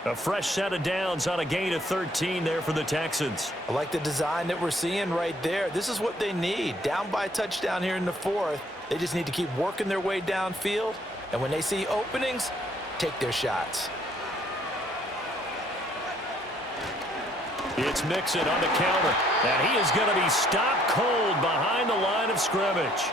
A fresh set of downs on a gain of 13 there for the Texans. I like the design that we're seeing right there. This is what they need. Down by a touchdown here in the 4th. They just need to keep working their way downfield. And when they see openings, take their shots. It's Mixon on the counter. And he is going to be stopped cold behind the line of scrimmage.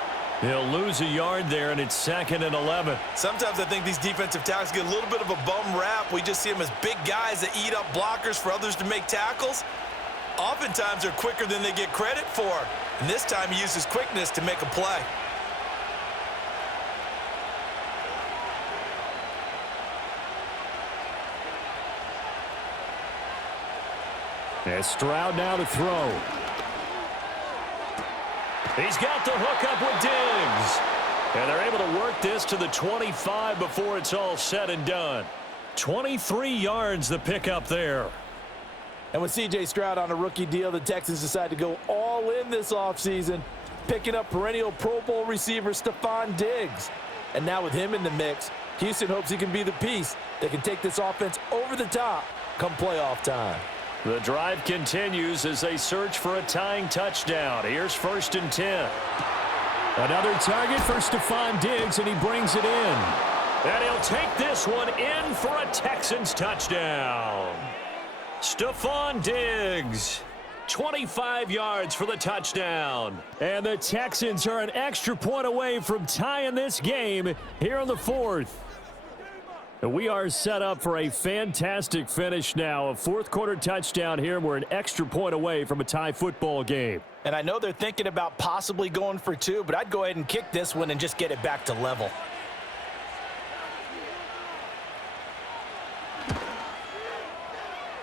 He'll lose a yard there, and it's 2nd and 11. Sometimes I think these defensive tackles get a little bit of a bum rap. We just see them as big guys that eat up blockers for others to make tackles. Oftentimes they're quicker than they get credit for. And this time he uses quickness to make a play. And Stroud now to throw. He's got the hook up with Diggs. And they're able to work this to the 25 before it's all said and done. 23 yards the pickup there. And with C.J. Stroud on a rookie deal, the Texans decide to go all in this offseason, picking up perennial Pro Bowl receiver Stephon Diggs. And now with him in the mix, Houston hopes he can be the piece that can take this offense over the top come playoff time. The drive continues as they search for a tying touchdown. Here's 1st and 10. Another target for Stephon Diggs, and he brings it in. And he'll take this one in for a Texans touchdown. Stephon Diggs, 25 yards for the touchdown. And the Texans are an extra point away from tying this game here in the 4th. We are set up for a fantastic finish now. A 4th quarter touchdown here. We're an extra point away from a tie football game. And I know they're thinking about possibly going for 2, but I'd go ahead and kick this one and just get it back to level.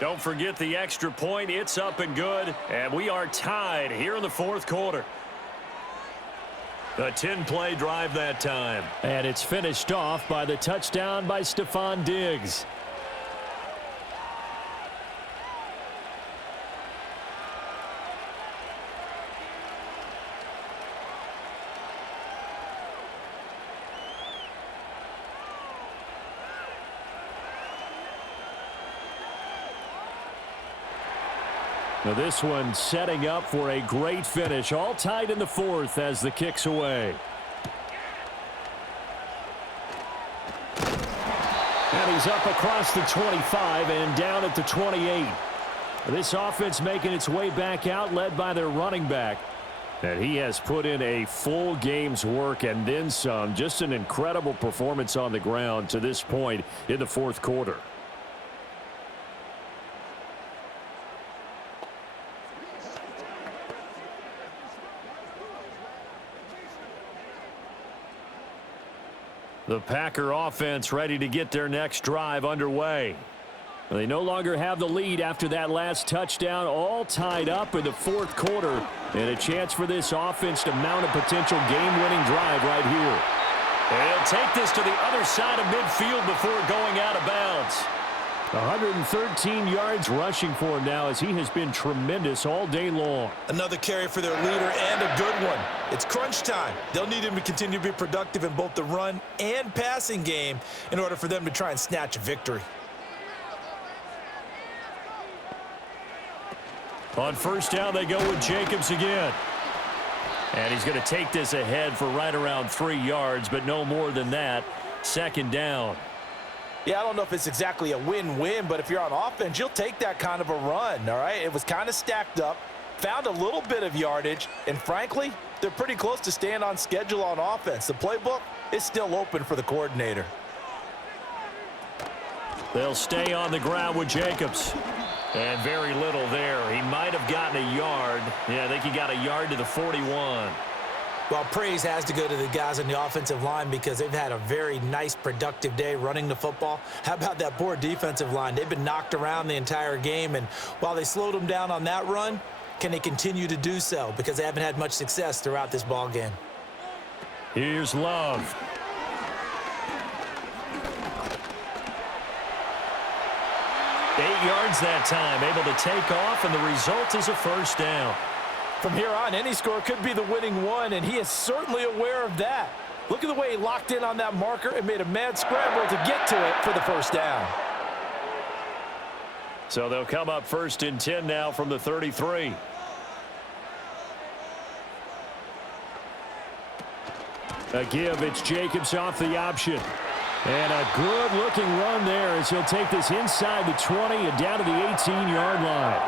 Don't forget the extra point. It's up and good. And we are tied here in the 4th quarter. A 10-play drive that time. And it's finished off by the touchdown by Stephon Diggs. Now this one setting up for a great finish. All tied in the 4th as the kick's away. And he's up across the 25 and down at the 28. This offense making its way back out, led by their running back. And he has put in a full game's work and then some. Just an incredible performance on the ground to this point in the 4th quarter. The Packer offense ready to get their next drive underway. They no longer have the lead after that last touchdown, all tied up in the 4th quarter, and a chance for this offense to mount a potential game-winning drive right here. And he'll take this to the other side of midfield before going out of bounds. 113 yards rushing for him now as he has been tremendous all day long. Another carry for their leader and a good one. It's crunch time. They'll need him to continue to be productive in both the run and passing game in order for them to try and snatch a victory. On 1st down, they go with Jacobs again. And he's going to take this ahead for right around 3 yards, but no more than that. 2nd down. Yeah, I don't know if it's exactly a win-win, but if you're on offense, you'll take that kind of a run, all right? It was kind of stacked up, found a little bit of yardage, and frankly, they're pretty close to staying on schedule on offense. The playbook is still open for the coordinator. They'll stay on the ground with Jacobs. And very little there. He might have gotten a yard. Yeah, I think he got a yard to the 41. Well, praise has to go to the guys on the offensive line because they've had a very nice, productive day running the football. How about that poor defensive line? They've been knocked around the entire game, and while they slowed them down on that run, can they continue to do so? Because they haven't had much success throughout this ball game. Here's Love. Yards that time, able to take off, and the result is a first down. From here on, any score could be the winning one, and he is certainly aware of that. Look at the way he locked in on that marker and made a mad scramble to get to it for the first down. So they'll come up 1st and 10 now from the 33. A give, it's Jacobs off the option. And a good-looking run there as he'll take this inside the 20 and down to the 18-yard line.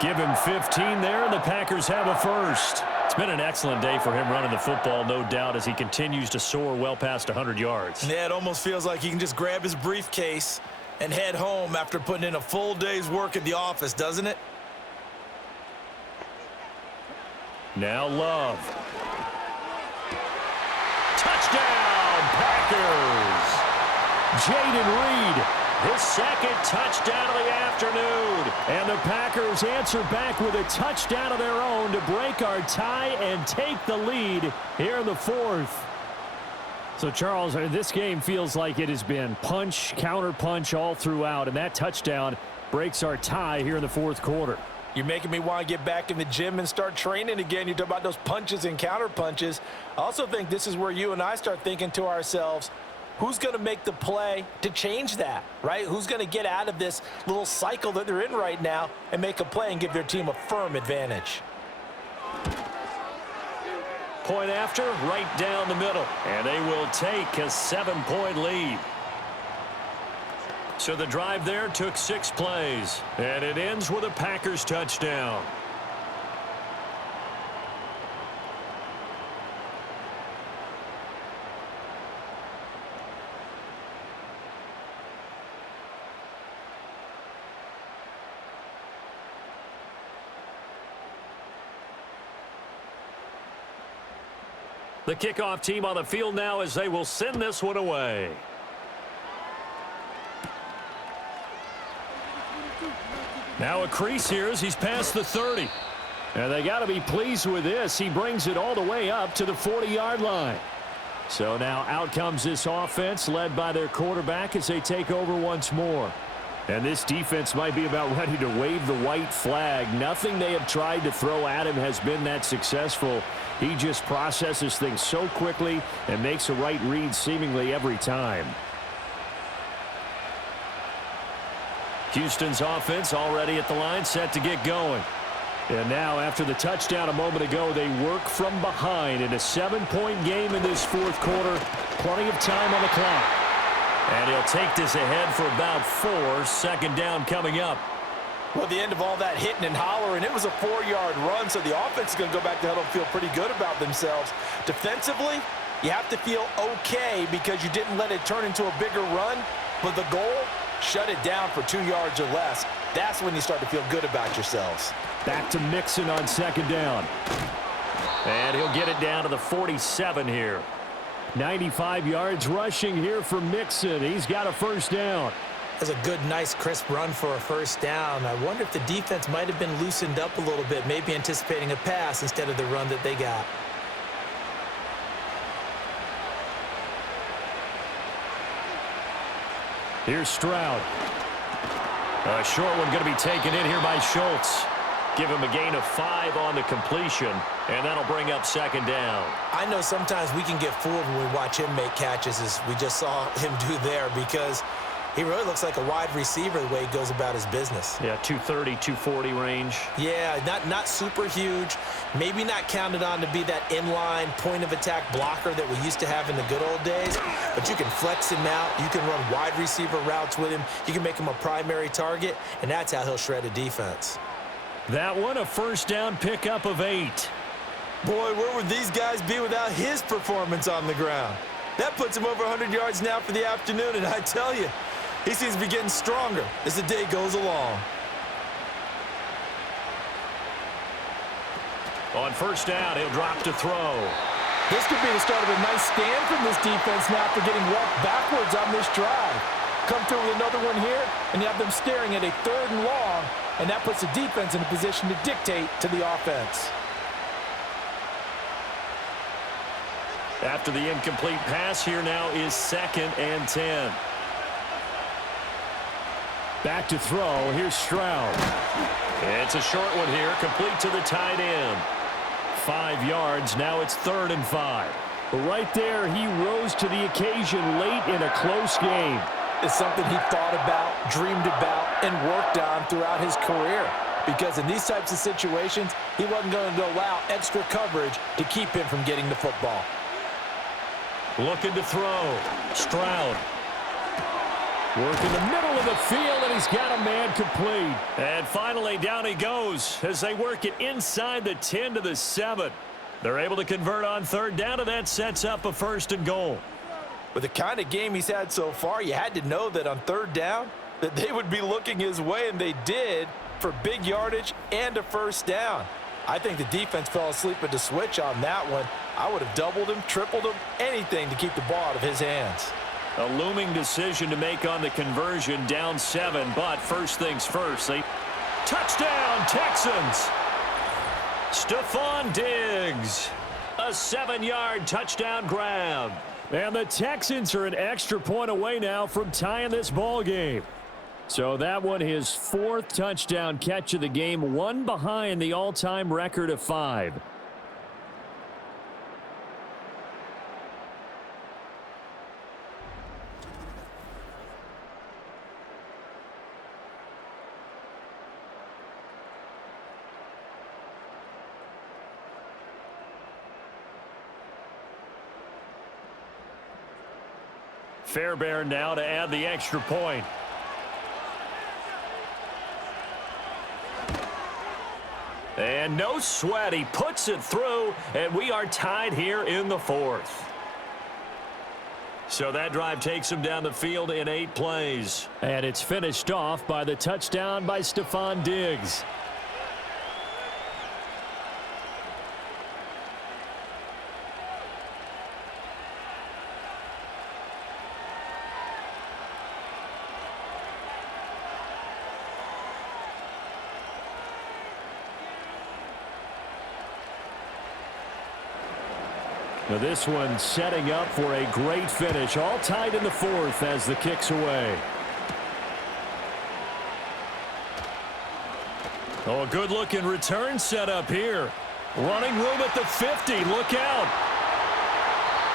Give him 15 there, and the Packers have a first. It's been an excellent day for him running the football, no doubt, as he continues to soar well past 100 yards. Yeah, it almost feels like he can just grab his briefcase and head home after putting in a full day's work at the office, doesn't it? Now Love. Touchdown, Packers! Jaden Reed, his second touchdown of the afternoon. And the Packers answer back with a touchdown of their own to break our tie and take the lead here in the 4th. So, Charles, this game feels like it has been punch, counter-punch all throughout, and that touchdown breaks our tie here in the 4th quarter. You're making me want to get back in the gym and start training again. You talk about those punches and counter-punches. I also think this is where you and I start thinking to ourselves, who's going to make the play to change that, right? Who's going to get out of this little cycle that they're in right now and make a play and give their team a firm advantage? Point after, right down the middle. And they will take a 7-point lead. So the drive there took 6 plays. And it ends with a Packers touchdown. The kickoff team on the field now as they will send this one away. Now a crease here as he's past the 30. And they got to be pleased with this. He brings it all the way up to the 40-yard line. So now out comes this offense led by their quarterback as they take over once more. And this defense might be about ready to wave the white flag. Nothing they have tried to throw at him has been that successful. He just processes things so quickly and makes a right read seemingly every time. Houston's offense already at the line, set to get going. And now, after the touchdown a moment ago, they work from behind in a 7-point game in this 4th quarter. Plenty of time on the clock. And he'll take this ahead for about 4. 2nd down coming up. Well, the end of all that hitting and hollering, it was a 4-yard run, so the offense is going to go back to huddle and feel pretty good about themselves. Defensively, you have to feel okay because you didn't let it turn into a bigger run, but the goal, shut it down for 2 yards or less. That's when you start to feel good about yourselves. Back to Mixon on 2nd down. And he'll get it down to the 47 here. 95 yards rushing here for Mixon. He's got a first down. That's a good, nice, crisp run for a first down. I wonder if the defense might have been loosened up a little bit, maybe anticipating a pass instead of the run that they got. Here's Stroud. A short one going to be taken in here by Schultz. Give him a gain of 5 on the completion, and that'll bring up 2nd down. I know sometimes we can get fooled when we watch him make catches, as we just saw him do there, because He really looks like a wide receiver the way he goes about his business. Yeah, 230, 240 range. Yeah, not super huge. Maybe not counted on to be that inline point-of-attack blocker that we used to have in the good old days. But you can flex him out. You can run wide receiver routes with him. You can make him a primary target, and that's how he'll shred a defense. That one, a first down pickup of 8. Boy, where would these guys be without his performance on the ground? That puts him over 100 yards now for the afternoon, and I tell you, he seems to be getting stronger as the day goes along. On first down, he'll drop to throw. This could be the start of a nice stand from this defense now after getting walked backwards on this drive. Come through with another one here, and you have them staring at a 3rd and long, and that puts the defense in a position to dictate to the offense. After the incomplete pass, here now is 2nd and 10. Back to throw. Here's Stroud. It's a short one here, complete to the tight end. 5 yards. Now it's 3rd and 5. But right there, he rose to the occasion late in a close game. It's something he thought about, dreamed about, and worked on throughout his career. Because in these types of situations, he wasn't going to allow extra coverage to keep him from getting the football. Looking to throw. Stroud. Work in the middle of the field, and he's got a man complete. And finally, down he goes as they work it inside the 10 to the 7. They're able to convert on 3rd down, and that sets up a 1st and goal. With the kind of game he's had so far, you had to know that on 3rd down, that they would be looking his way, and they did, for big yardage and a 1st down. I think the defense fell asleep at the switch on that one. I would have doubled him, tripled him, anything to keep the ball out of his hands. A looming decision to make on the conversion, down 7, but first things first. Touchdown, Texans! Stephon Diggs, a 7-yard touchdown grab. And the Texans are an extra point away now from tying this ball game. So that one, his 4th touchdown catch of the game, one behind the all-time record of 5. Fairbairn now to add the extra point. And no sweat, he puts it through, and we are tied here in the 4th. So that drive takes him down the field in 8 plays. And it's finished off by the touchdown by Stephon Diggs. Now this one setting up for a great finish. All tied in the 4th as the kick's away. Oh, a good-looking return set up here. Running room at the 50. Look out.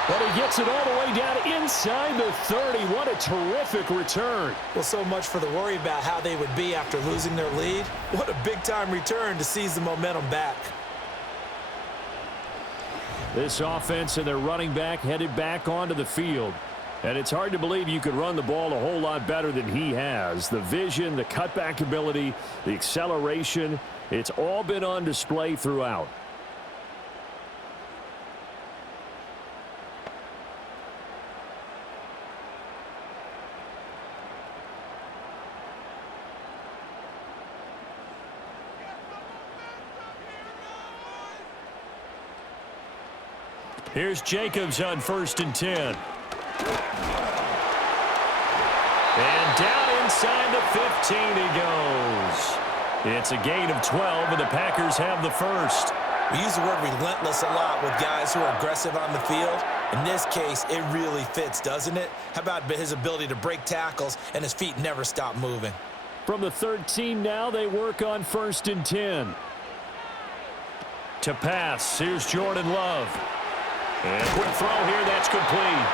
But he gets it all the way down inside the 30. What a terrific return. Well, so much for the worry about how they would be after losing their lead. What a big-time return to seize the momentum back. This offense and their running back headed back onto the field. And it's hard to believe you could run the ball a whole lot better than he has. The vision, the cutback ability, the acceleration, it's all been on display throughout. Here's Jacobs on 1st and 10. And down inside the 15 he goes. It's a gain of 12, and the Packers have the 1st. We use the word relentless a lot with guys who are aggressive on the field. In this case, it really fits, doesn't it? How about his ability to break tackles and his feet never stop moving? From the 13 now, they work on 1st and 10. To pass, here's Jordan Love. And quick throw here, that's complete.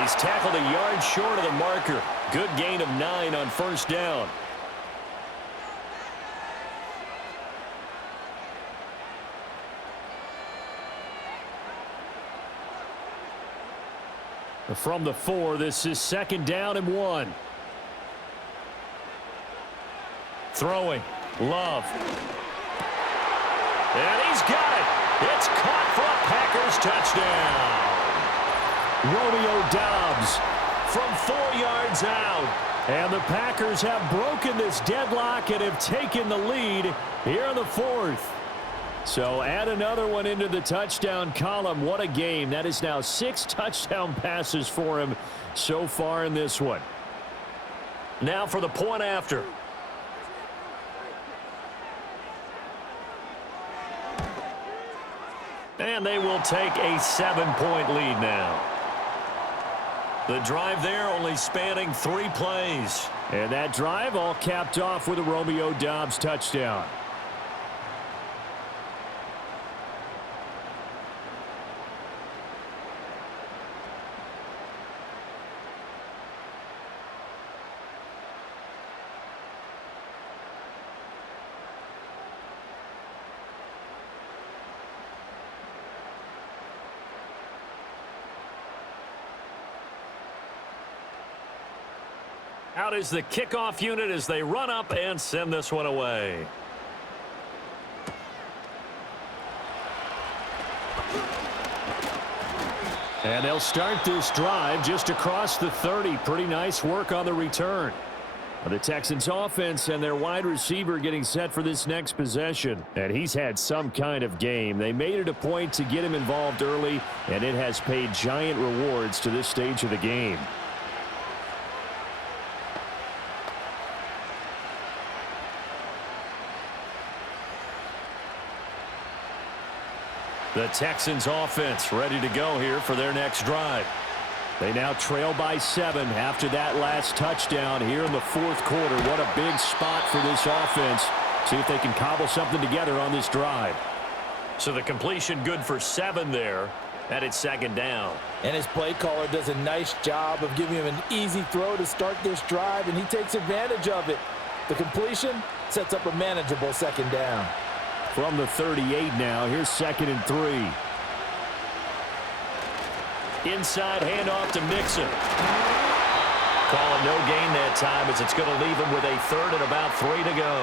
He's tackled a yard short of the marker. Good gain of 9 on first down. From the 4, this is 2nd down and 1. Throwing. Love. And he's got it. It's caught for a Packers touchdown. Romeo Doubs from 4 yards out. And the Packers have broken this deadlock and have taken the lead here in the 4th. So add another one into the touchdown column. What a game. That is now 6 touchdown passes for him so far in this one. Now for the point after. And they will take a 7-point lead now. The drive there only spanning 3 plays. And that drive all capped off with a Romeo Doubs touchdown. Out is the kickoff unit as they run up and send this one away. And they'll start this drive just across the 30. Pretty nice work on the return. The Texans offense and their wide receiver getting set for this next possession. And he's had some kind of game. They made it a point to get him involved early, and it has paid giant rewards to this stage of the game. The Texans offense ready to go here for their next drive. They now trail by 7 after that last touchdown here in the 4th quarter. What a big spot for this offense. See if they can cobble something together on this drive. So the completion good for 7 there, and it's 2nd down. And his play caller does a nice job of giving him an easy throw to start this drive, and he takes advantage of it. The completion sets up a manageable 2nd down. From the 38 now, here's 2nd and 3. Inside handoff to Mixon. Calling no gain that time as it's going to leave him with a 3rd and about 3 to go.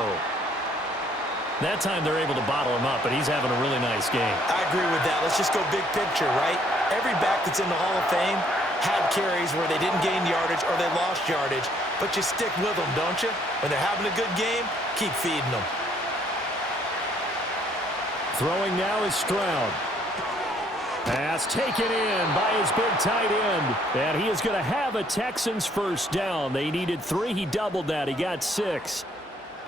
That time they're able to bottle him up, but he's having a really nice game. I agree with that. Let's just go big picture, right? Every back that's in the Hall of Fame had carries where they didn't gain yardage or they lost yardage, but you stick with them, don't you? When they're having a good game, keep feeding them. Throwing now is Stroud. Pass taken in by his big tight end. And he is going to have a Texans first down. They needed 3. He doubled that. He got 6.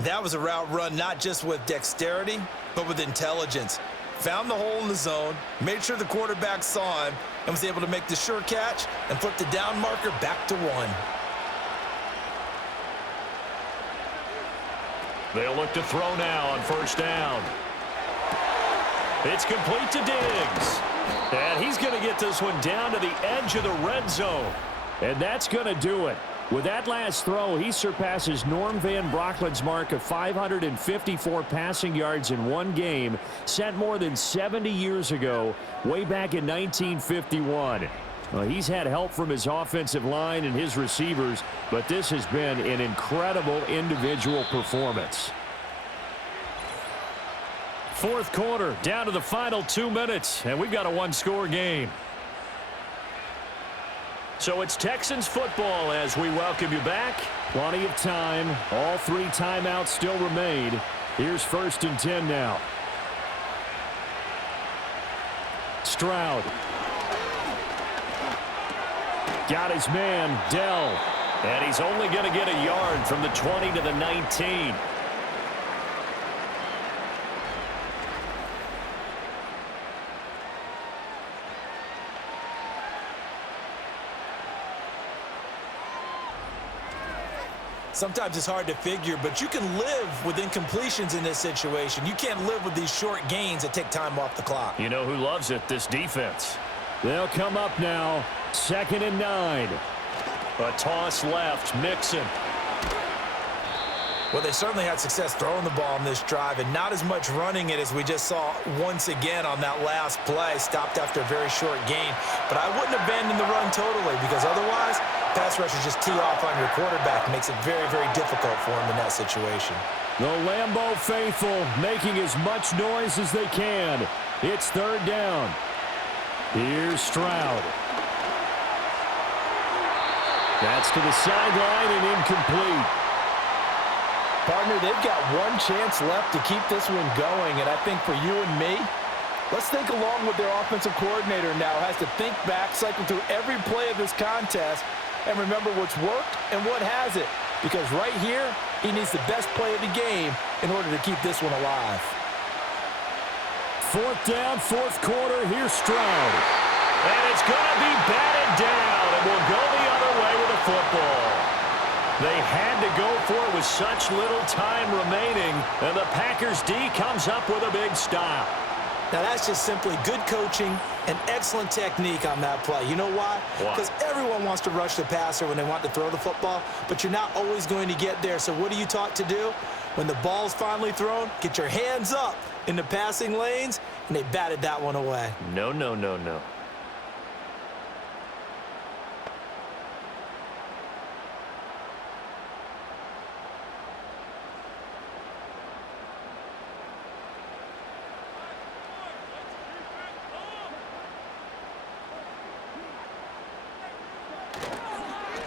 That was a route run not just with dexterity, but with intelligence. Found the hole in the zone, made sure the quarterback saw him, and was able to make the sure catch and flip the down marker back to 1. They'll look to throw now on first down. It's complete to Diggs. And he's going to get this one down to the edge of the red zone. And that's going to do it. With that last throw, he surpasses Norm Van Brocklin's mark of 554 passing yards in one game, set more than 70 years ago, way back in 1951. He's had help from his offensive line and his receivers, but this has been an incredible individual performance. 4th quarter, down to the final 2 minutes, and we've got a 1-score game. So it's Texans football as we welcome you back. Plenty of time. All 3 timeouts still remain. Here's 1st and 10 now. Stroud. Got his man, Dell. And he's only going to get a yard from the 20 to the 19. Sometimes it's hard to figure, but you can live with incompletions in this situation. You can't live with these short gains that take time off the clock. You know who loves it? This defense. They'll come up now 2nd and 9. A toss left. Mixon. Well, they certainly had success throwing the ball on this drive and not as much running it as we just saw once again on that last play. Stopped after a very short gain. But I wouldn't abandon the run totally because otherwise, pass rushers just tee off on your quarterback. Makes it very, very difficult for him in that situation. The Lambeau faithful making as much noise as they can. It's 3rd down. Here's Stroud. That's to the sideline and incomplete. Partner, they've got one chance left to keep this one going, and I think for you and me, let's think along with their offensive coordinator now has to think back, cycle through every play of this contest, and remember what's worked and what hasn't. Because right here, he needs the best play of the game in order to keep this one alive. 4th down, 4th quarter. Here's Stroud. And it's going to be batted down, and we'll go the other way with the football. They had to go for it with such little time remaining, and the Packers D comes up with a big stop. Now, that's just simply good coaching and excellent technique on that play. You know why? Because everyone wants to rush the passer when they want to throw the football, but you're not always going to get there. So what are you taught to do? When the ball's finally thrown, get your hands up in the passing lanes, and they batted that one away. No, no, no, no.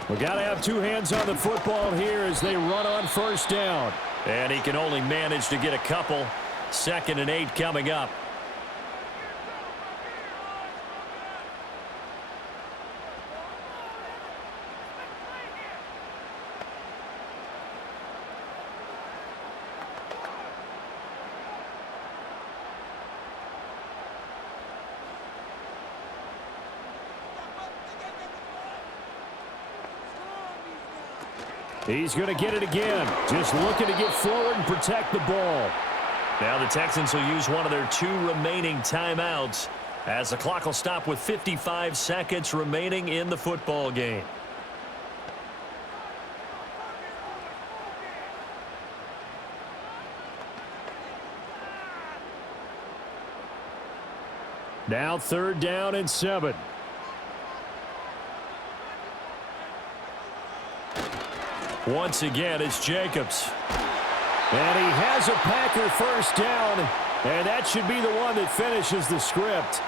We got to have two hands on the football here as they run on 1st down. And he can only manage to get a couple. 2nd and 8 coming up. He's going to get it again. Just looking to get forward and protect the ball. Now the Texans will use one of their 2 remaining timeouts as the clock will stop with 55 seconds remaining in the football game. Now 3rd down and 7. Once again, it's Jacobs. And he has a Packer 1st down, and that should be the one that finishes the script.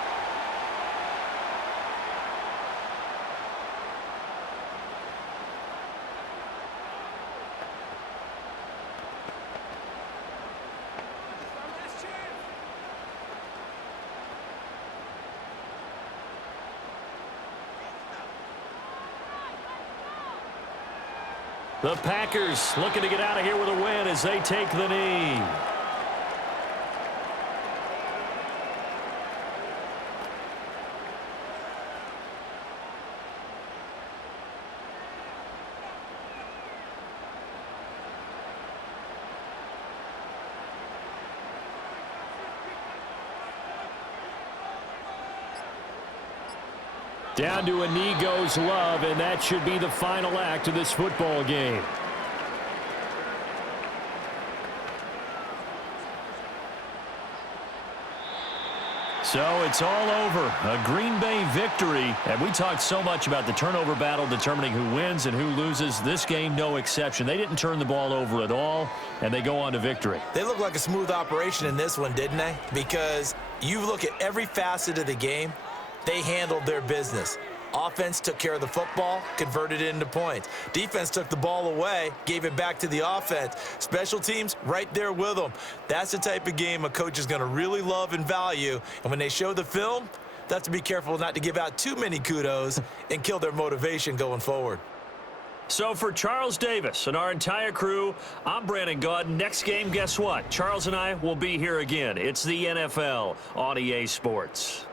The Packers looking to get out of here with a win as they take the knee. Down to a knee goes Love, and that should be the final act of this football game. So it's all over. A Green Bay victory. And we talked so much about the turnover battle determining who wins and who loses. This game, no exception. They didn't turn the ball over at all, and they go on to victory. They look like a smooth operation in this one, didn't they? Because you look at every facet of the game, they handled their business. Offense took care of the football, converted it into points. Defense took the ball away, gave it back to the offense. Special teams, right there with them. That's the type of game a coach is going to really love and value. And when they show the film, they have to be careful not to give out too many kudos and kill their motivation going forward. So for Charles Davis and our entire crew, I'm Brandon Gaudin. Next game, guess what? Charles and I will be here again. It's the NFL on EA Sports.